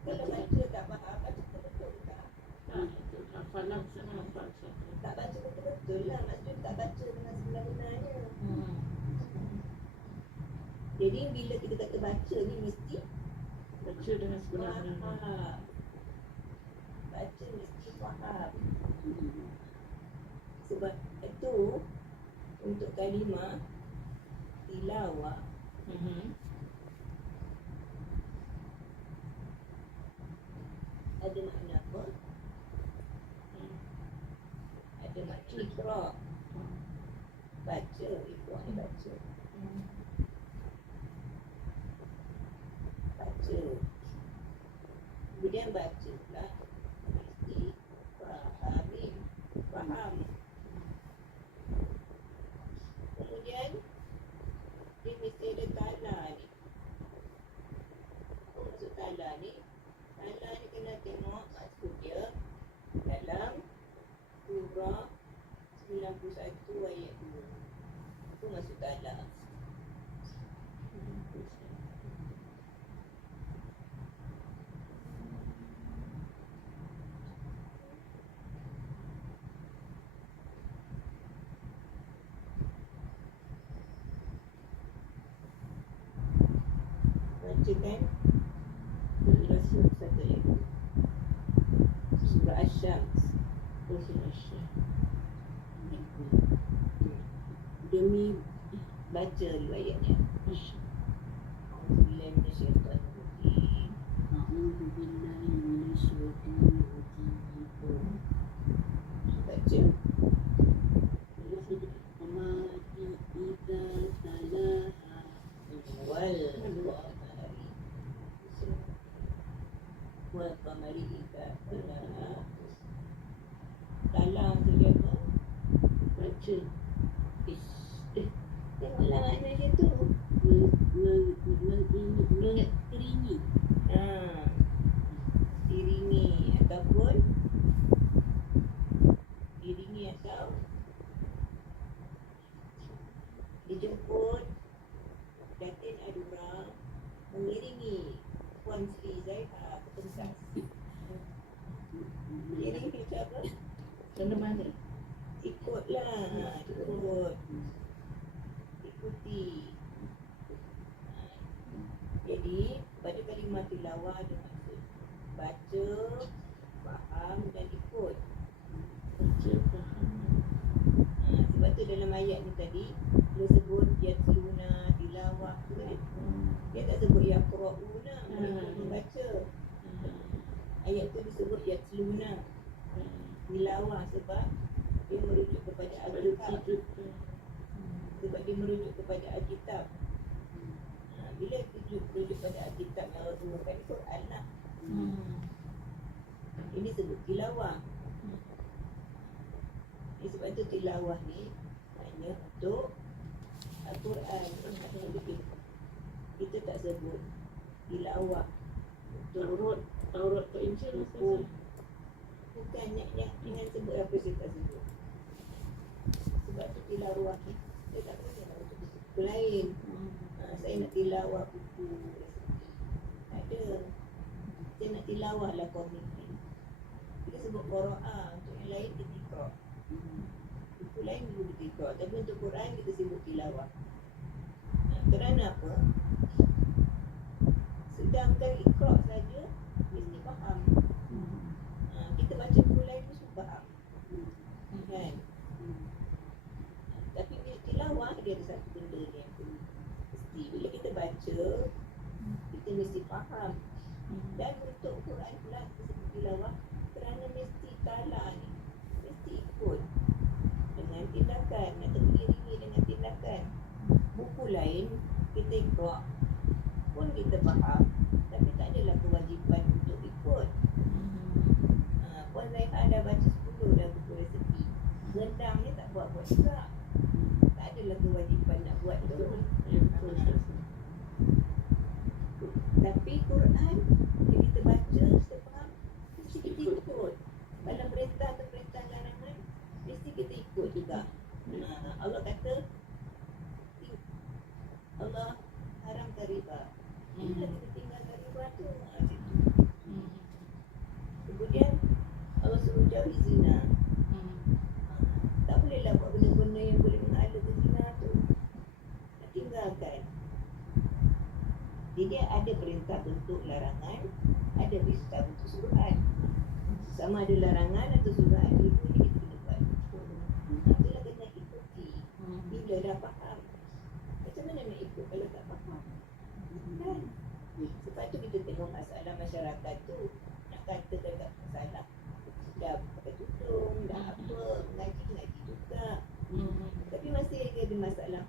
Kalau baca tak faham, baca betul-betul tak? Itu hafalan sana hafal satu. Tak baca betul-betul lah. Maksudnya tak baca dengan sebenar-benarnya. Jadi bila kita kata baca ni mesti Baca dengan sebenar-benarnya. faham. Baca mesti faham. Sebab itu itu untuk kalimah tilawah ada makna apa? Ada makna iqra, baca, iqra ni baca. Baca. Kemudian baca pula mesti faham. Kemudian dia mesti ada tala ni. Apa maksud tala ni? Tala ni kena tengok maksud dia dalam surah 91 ayat 2. Apa maksud tala? Bacakan surah satu ayat 2. Surah Asy-Syams. Demi Baca dulu ayatnya. Auzubillahi minasyaitanir rajim. A'udzu billahi minasyaitonir rajim. Baca. Wama idza talaha Wal qamari idza talaha. Tala tu dia apa? Baca. Tengoklah makna dia tu. mengiringi Iringi ataupun iringi atau dijemput Datin Adura mengiringi Puan Sri Zaiha ke pentas. Iringi macam apa? mana? Ikutlah, ikuti. Jadi pada kalimah tilawah ada maksud baca, faham dan ikut. Baca, faham. Sebab tu dalam ayat ni tadi dia sebut yatluna tilawah tu kan. Dia tak sebut yaqrauna, mereka membaca. Ayat tu disebut yatluna tilawah sebab dia merujuk kepada Alkitab. Sebab dia merujuk kepada Alkitab. Bila merujuk pada Alkitab yang Allah turunkan Quran lah. Ini sebut tilawah. Sebab tu tilawah ni hanya untuk Al-Quran. Kita tak sebut tilawah untuk Taurat ke Injil buku. Bukan yang dengan sebut apa saya tak sebut. Sebab tu tilawah ni saya tak boleh nak untuk buku lain. Saya nak tilawah buku resepi. Tak ada. Saya nak tilawah lah komik ni. Kita sebut Qur'an. Untuk yang lain kita Iqra. Buku lain dulu kita Iqra. Tapi untuk Quran kita sebut tilawah. Kerana apa? Sedangkan Iqra saja mesti faham. Kita baca buku lain mesti faham. Kan? Tapi bila tilawah dia ada satu benda ni yang perlu. Mesti bila kita baca kita mesti faham. Dan untuk Quran pula kita sebut tilawah kerana mesti tala ni mesti ikut dengan tindakan atau diiringi dengan tindakan. Buku lain kita ikut pun kita faham tapi tak adalah kewajipan untuk ikut. Puan Zaiha dah baca 10 dah buku resepi. Rendang ni tak buat-buat juga. Tak adalah kewajipan nak buat tu. Tapi Quran bila kita baca, kita faham, mesti kita ikut. Dalam perintah atau perintah larangan, mesti kita ikut juga. Allah kata Allah haramkan riba. Bila kita tinggalkan riba tu, situ. Kemudian Allah suruh jauhi zina. Tak bolehlah buat benda-benda yang boleh menghala ke zina tu. Nak tinggalkan. Jadi ada perintah bentuk larangan, ada perintah bentuk suruhan. Sama ada larangan atau suruhan, dua-dua ni kita kena buat. Itulah kena dah faham. Macam mana nak ikut kalau tak faham? Kan? Sebab tu kita tengok masalah masyarakat tu, nak katakan tak masalah. Dah pakai tudung, dah apa, mengaji juga. Tapi masih lagi ada masalah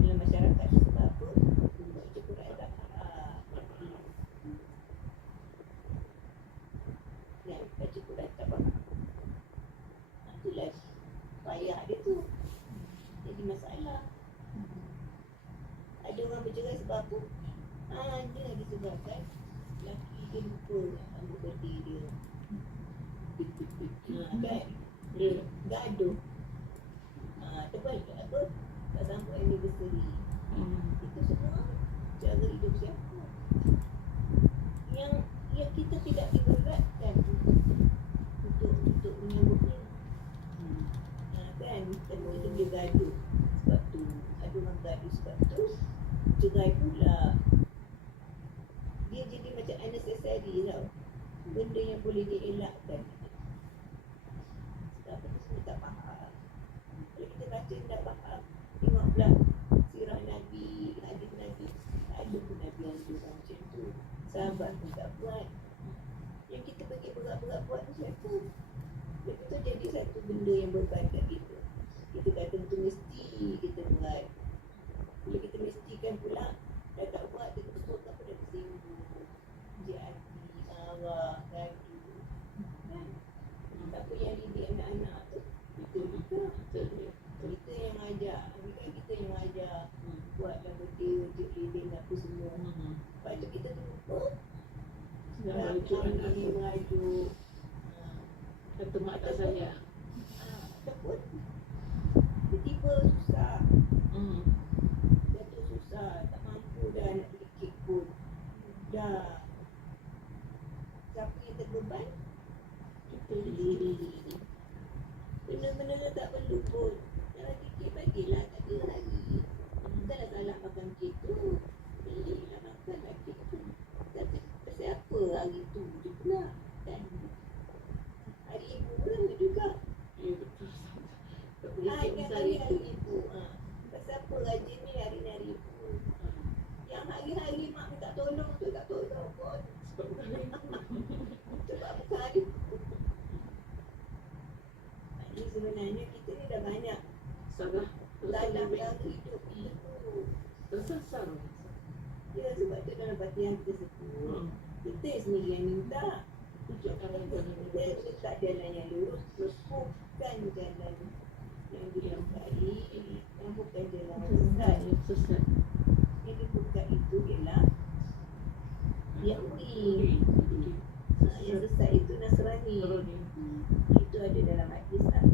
dalam masyarakat. Sebab apa? Baca Quran tak faham. Yang baca Quran tak faham. Itulah payah dia tu. Jadi masalah. Ada orang bercerai sebab apa? Dia lagi sebabkan lelaki dia lupa rambut birthday dia. Kan? Gaduh. Tebal ke apa? Tak sambut anniversary. Itu semua cara hidup siapa? Yang kita tidak diberatkan untuk menyambutnya. Kan? Semua itu dia gaduh. Sebab tu ada orang gaduh sebab tu cerai pula. Dia jadi macam unnecessary tau. Benda yang boleh dielakkan. Sebab apa tu semua tak faham. Kalau kita baca tak faham, tengok pula sirah Nabi, hadis Nabi. Ada pun Nabi yang bilang macam tu. Sahabat pun tak buat. Yang kita pergi berat-berat buat tu siapa? Lepas tu jadi satu benda yang beban kat kita. Kita kata tu mesti kita buat. Bila kita mestikan pula, dah tak buat, kita betul apa dah bersinggung. Dia hati, marah, gaduh. Kan? Siapa yang didik anak-anak tu? Kita juga. Kita yang ajar. Bukan kita yang ajar. Buatlah benda, cek lilin apa semua. Lepas tu kita terlupa. Ini merajuk. Kata mak tak sayang. Ataupun tiba-tiba susah. Jatuh susah, tak mampu dah nak beli kek pun. Dah. Siapa yang terbeban? Kita sendiri. Benda-benda yang tak perlu pun. Nak bagi kek, bagilah, tak ada lagi. Bukanlah salah makan kek tu. Belilah makanlah kek tu. Tapi pasal apa hari tu je pula. Kan? Hari ibu pun juga. Ya betul. Tak boleh Yang besar hari-hari itu. ibu. Pasal apa rajin ni hari-hari ibu. Yang hari-hari mak minta tolong tu tak tolong pun. Sebab bukan ibu. Sebab bukan hari ibu. Jadi sebenarnya kita ni dah banyak Salah. dalam hidup kita tu. Tersasar. Ya sebab tu dalam batian kita sebut. Kita sendiri yang minta. Tunjukkan yang jalan Kita letak jalan yang lurus. Bukan jalan yang dilampari. Yang bukan jalan yang sesat. yang sesat. Yang dibuka itu ialah Yahudi. Yang sesat itu Nasrani. Itu ada dalam hadis lah.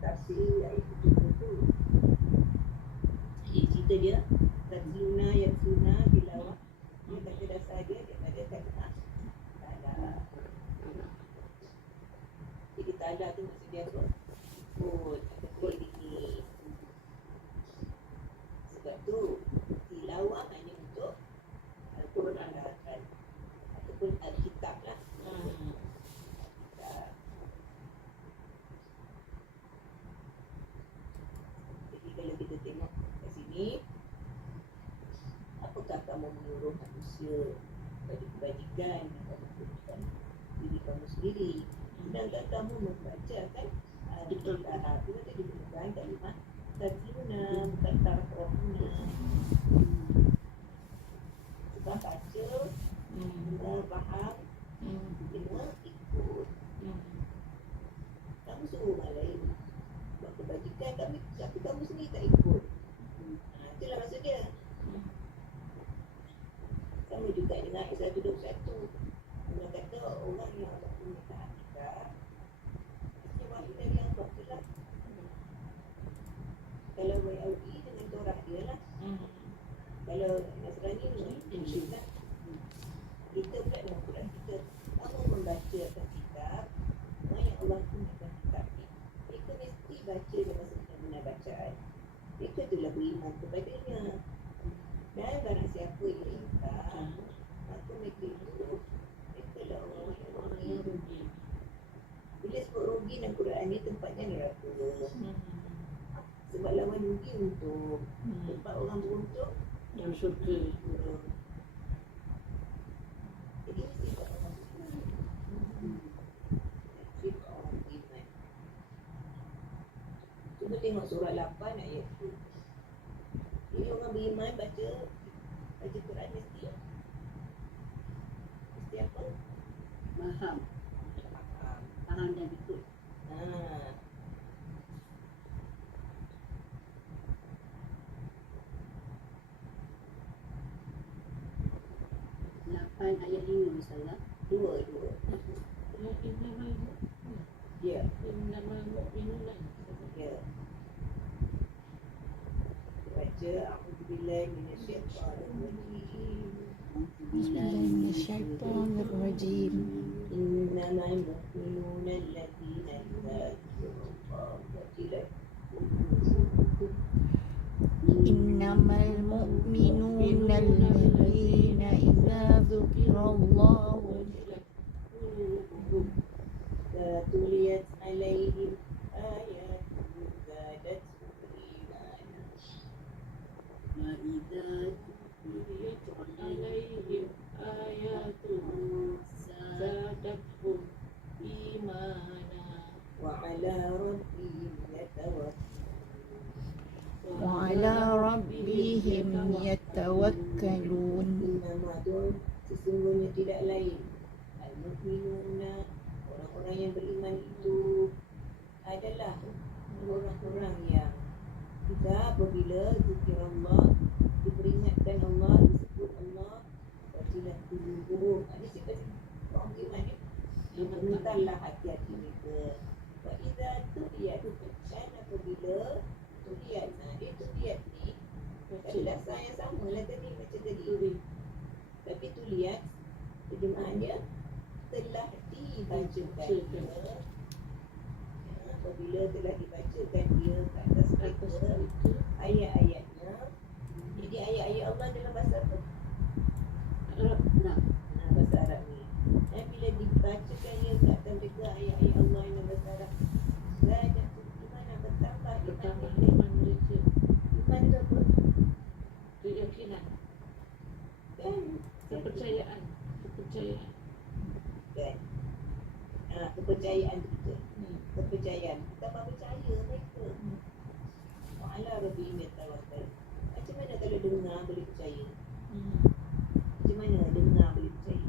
Tafsir ayat itu. Jadi cerita dia Tatluna Yaksuna Bilawah. Dia kata dasar dia daripada kata Ta'ala. Jadi Ta'ala tu maksud dia apa? Ikut ini. Sebab tu tilawah hanya untuk Al-Quran ataupun Alkitab lah. Jadi kalau kita tengok kat sini, apakah kamu menyuruh manusia pada kebajikan dan membutuhkan diri kamu sendiri, sedangkan kamu membacakan Al-Kitab. Kita tadi digunakan kalimah tatluna bukan tarafuna. Sebab baca, kita faham, kena ikut. Kamu suruh orang lain buat kebajikan, tapi kamu sendiri tak ikut. Itulah maksud dia. Sama juga dengan ayat 121. Allah kata orang yang Allah punya Kitab mesti wahyu dari Allah tu lah. Kalau Yahudi dengan Torah dia lah. Kalau Nasrani dengan Injil lah. Kita pula dengan Quran kita. Kamu membaca Kitab, orang yang Allah punya Kitab ni, mereka mesti baca dengan sebenar-benar bacaan. Mereka itulah beriman kepadanya. Dan barang siapa yang ingkar, maka mereka itu itulah orang yang rugi. Bila sebut rugi dalam Quran ni tempatnya neraka. Sebab lawan beruntung. Tempat orang beruntung, Yang syurga. jadi mesti buat orang beriman. Sifat orang beriman. Cuba tengok surah 8 ayat 2. Jadi orang beriman baca Quran mesti apa? Faham. Faham. Faham dan ikut. Ha. Lapan ayat 5 misalnya. Dua. Yang innamal mu'minun. Ya. Innamal mu'minun. Ya. Baca a'udzubillahi minasyaitonir rajim. Bismillahirrahmanirrahim. Innamal mu'minuna alladzina idza dzukirallahu wajilat Innamal mu'minuna alladzina idza dzukirallahu tuliyat alaihim ayatuhu zadatuhum imana. Wa idza Tuliyat alaihim ayatuhu zadatuhum imana. Wa ala rabbihim yatawakkalun. wa 'ala rabbihim yatawakkalun. Innama tu sesungguhnya tidak lain al-mu'minuna, orang-orang yang beriman itu adalah orang-orang yang kita apabila zikirullah, diperingatkan Allah, disebut Allah, wajilat qulubuhum. Ini sifat orang beriman ni, gemetarlah hati-hati mereka. Wa idza tuliyat, dan apabila tuliyat, dia tuliyat ni adalah saya yang sama lah tadi macam tadi. Tapi tuliyat terjemahannya telah dibacakan dia. Apabila telah dibacakan dia ke atas mereka ayat-ayatnya. Jadi ayat-ayat Allah dalam bahasa apa? Arab. Bahasa Arab ni. Dan bila dibacakan dia ke atas mereka ayat-ayat Allah yang dalam bahasa Arab, zadat iman, bertambah Bertambah iman. iman mereka. Iman itu apa? Keyakinan. Kan? Kepercayaan. Kan? Kepercayaan kita. Kepercayaan. Tambah percaya mereka. Wa'ala rabbihim yatawakkal. Macam mana kalau dengar boleh percaya? Macam mana dengar boleh percaya?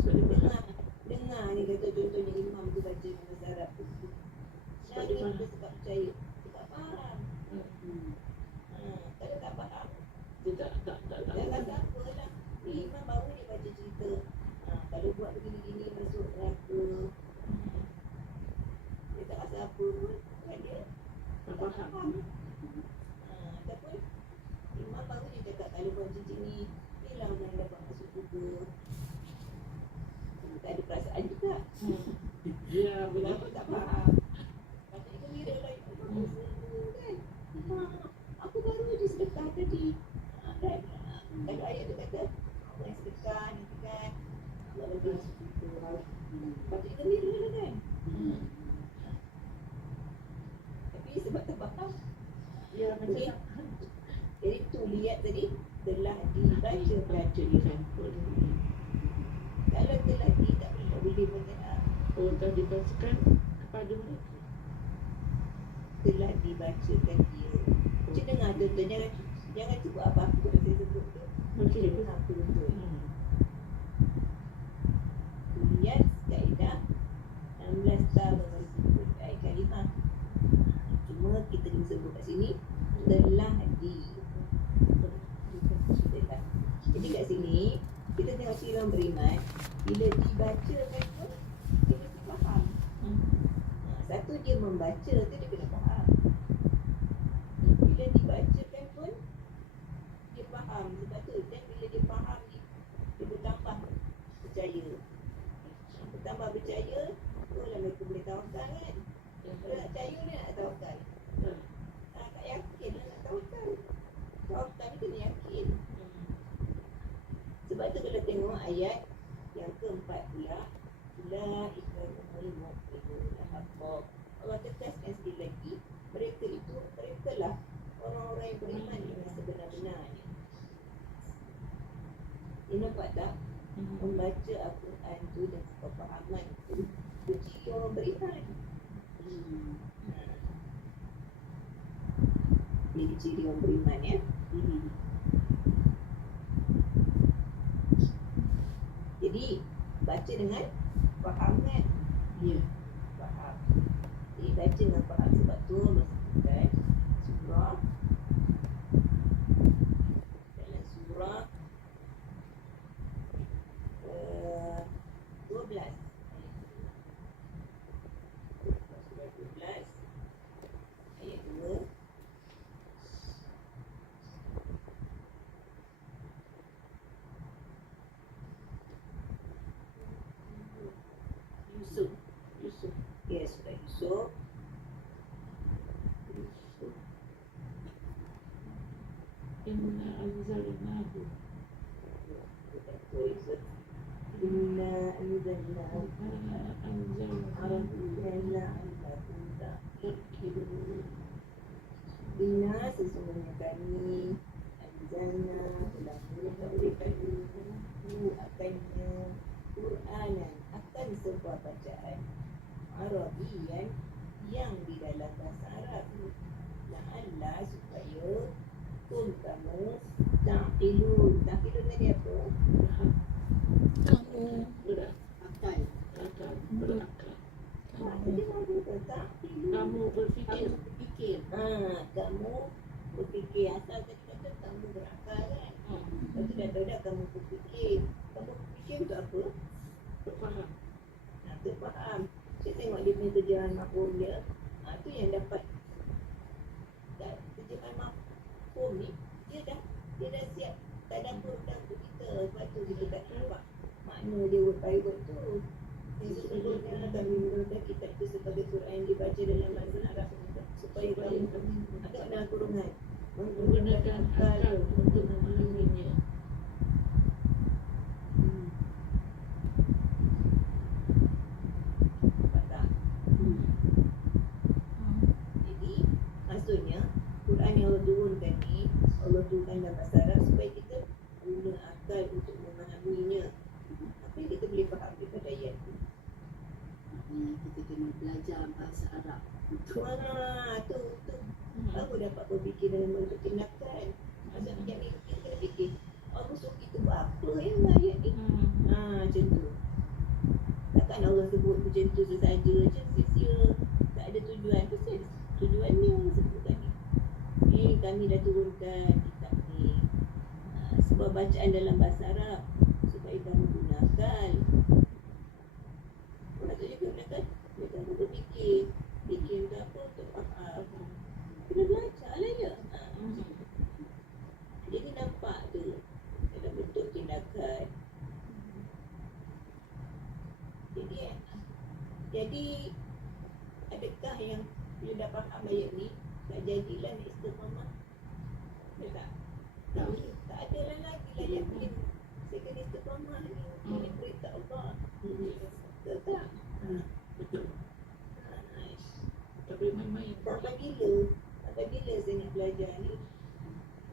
Sebab dia berhak. Dengar ni kata contohnya imam tu baca bahasa Arab tu. Sebab Jadi dia kita faham. sebab percaya. Sebab faham. Kalau tak faham, Dia tak jangan siapa lah. Ni imam baru dia baca cerita. Kalau buat begini-gini masuk neraka. Dia tak rasa apa pun. Kan dia tak tak faham. faham. Ataupun imam baru dia cakap kalau buat macam ni, ni lah orang yang dapat masuk syurga. Tak ada perasaan juga. Dia bila Kenapa tak faham? Patut gembira lah. Kan? Aku baru je sedekah tadi. Kan? Kalau ayat tu kata orang yang sedekah nanti kan Allah bagi masuk syurga. Patut gembira lah kan? Tapi sebab tak faham, dia macam Okey. jadi tu lihat tadi telah dibaca baca di sampul. Kalau telah tak boleh mengenal, Oh, dah dibacakan kepada mereka. telah dibacakan dia. Macam dengar tuan-tuan, jangan sebut apa-apa yang saya sebut tu. Okey. Dengar tuan-tuan. Lihat kaedah 16 tahun disebut kalimah. Cuma kita kena sebut kat sini telah di. Telah. Jadi kat sini kita tengok si orang beriman, bila dibacakan pun dia mesti faham. Satu dia membaca tu dia kena faham. Bila dibacakan pun dia faham. Sebab tu dan bila dia faham dia bertambah percaya. Bertambah percaya, itulah mereka boleh tawakal kan. Kalau nak percaya ni nak tawakal. Tak yakin lah nak tawakal. Tawakal ni kena yakin. Sebab tu kalau tengok ayat yang keempat pula, la ikrahul mu'minun haqqan. Allah tegaskan sekali lagi, mereka itu membaca Al-Quran tu dengan kefahaman tu ciri orang beriman. Jadi ciri orang beriman ya. Jadi baca dengan faham kan? Ya. Faham. Jadi baca dengan faham, sebab tu Allah sebutkan surah dalam surah 12 ayat 2. Surah 12 ayat 2. Yusuf. Yusuf. Ya, surah Yusuf. Inna anzalnahu. Inna anzalnahu Inna anzalnahu. Arabiyyan la'allakum ta'qilun. Inna sesungguhnya kami anzalna telah menurunkan akannya Qur'anan akan sebuah bacaan Arabiyyan yang di dalam bahasa Arab, la'alla supaya kamu ta'qilun. Ta'qilun tadi apa? Kamu Akal. Akal. Berakal. Jadi kamu ta'qilun. Kamu berfikir. Kamu berfikir. Kamu berfikir. Asal tadi kata kamu berakal kan. Lepas tu dah tahu dah kamu berfikir. Kamu berfikir untuk apa? Berfaham. Nak faham. Saya tengok dia punya terjemahan mafhum dia. Tu yang dapat terjemahan mafhum ni, dia dah siap tadabbur dah untuk kita. Lepas tu kita tak nampak makna dia word by word tu. Sesungguhnya kami menurunkan kitab itu sebagai Quran yang dibaca dalam bahasa Arab supaya kamu agak dalam kurungan Menggunakan akal untuk memahaminya. Nampak tak? Jadi maksudnya Quran yang Allah turunkan ni, Allah turunkan dalam bahasa Arab supaya kita guna akal untuk memahaminya. Apa yang kita boleh faham daripada ayat tu? Kita kena belajar bahasa Arab. Tu baru dapat berfikir dalam bentuk tindakan. Maksudnya macam ni kita kena fikir, Allah suruh kita buat apa yang ayat ni? Macam tu. Takkan Allah sebut macam tu sesaja je, sia-sia, tak ada tujuan. Pasti ada tujuannya sebutkan ni. Kami dah turunkan kitab ni, sebuah bacaan dalam bahasa Arab supaya kamu guna akal. Maksudnya gunakan, kamu berfikir. Fikir untuk apa? Untuk faham. Kena belajar lah ya. Jadi nampak tu dalam bentuk tindakan. Jadi adakah yang bila dah faham ayat ni tak jadilah nak istiqamah? Ya tak? Tak ada lah lagi lah yang boleh saya kena istiqamah ni. Ini perintah Allah. Betul tak? Betul. Nice. Tak boleh main-main. Sampai bila saya nak belajar ni?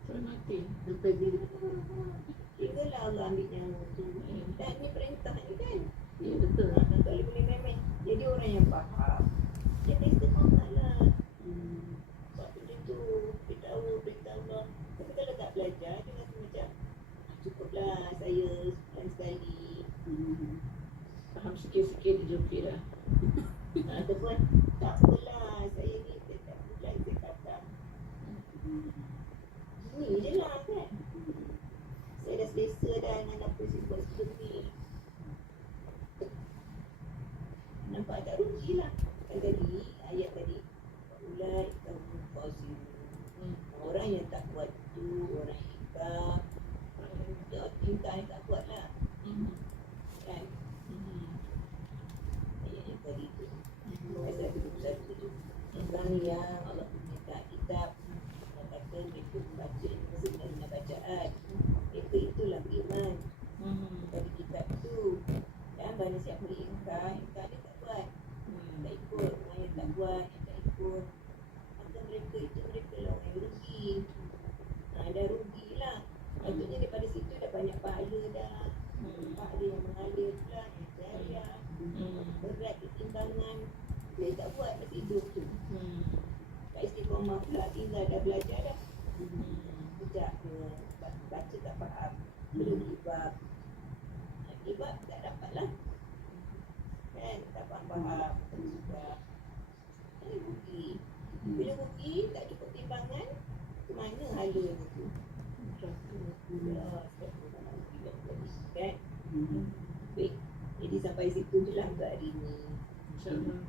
Sampai mati. Sampai bila? Hinggalah Allah ambil nyawa tu. Dan ni perintah ni kan? Ya, betul. Tak boleh main-main. Jadi orang yang faham, dia tak istiqamah lah. Sebab benda tu beritahu Allah. Tapi kalau tak belajar, dia rasa macam cukuplah saya sebulan sekali. Faham sikit-sikit dia okey dah. Ataupun tak apalah, saya ni setiap bulan saya kata ni je lah kan. Saya dah selesa dah dengan apa saya buat sebelum ni. Nampak tak rugi lah. Kan tadi, ayat tadi, ulai kamu khasirun. Orang yang tak buat tu, orang hikam. Dia hikam yang tak buat lah. Kan? Ayat yang tadi tu. Ayat 21 tu. Orang yang Allah punya kitab, Allah kata mereka membaca sebenarnya bacaan. Mereka itulah beriman pada kitab tu. Dan mana siapa ingkar dia tak buat. Tak ikut. Orang yang tak buat, yang tak ikut. Maka mereka lah orang yang rugi. Dah rugi lah. Patutnya daripada situ dah banyak pahala dah. Pahala yang hidup tu. Kat Istiqomah pula tinggal dah belajar dah. Sejak baca tak faham, belum ibab. Ibab tak dapat lah. Kan, tak faham-faham. Sebab rugi. Bila rugi, tak cukup timbangan, ke mana hala tu? Ya, sebab tu nak rugi tak boleh. Kan? Baik. Jadi sampai situ je lah untuk hari ni. InsyaAllah.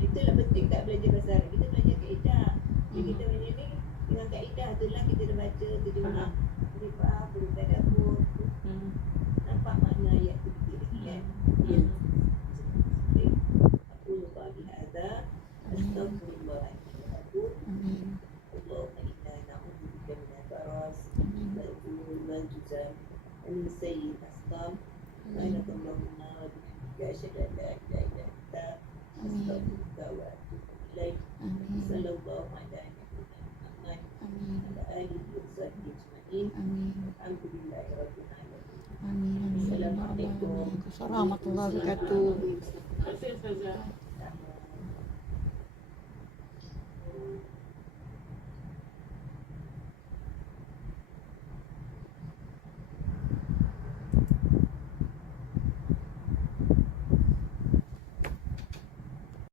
Itulah penting tak belajar bahasa Arab. Kita belajar kaedah. Bila kita belajar ni, dengan kaedah tu lah kita dah baca, terjemah. Boleh faham, boleh tadabbur. Nampak makna ayat tu lagi kan? Baik. Aku lupa bihadza. Astaghfirullahaladzim. Allahumma inna na'udzubika minal baras wal ghurur wal juzam wa min sayyi'il asqam. Subhanakallahumma wa bihamdika asyhadu an la ilaha illa anta astaghfiruka wa atubu ilaik. Sallallahu ala nabiyyina Muhammad wa ala alihi wa sahbihi ajma'in. Alhamdulillahi rabbil alamin. Assalamualaikum Warahmatullahi wabarakatuh. Terima kasih Ustazah.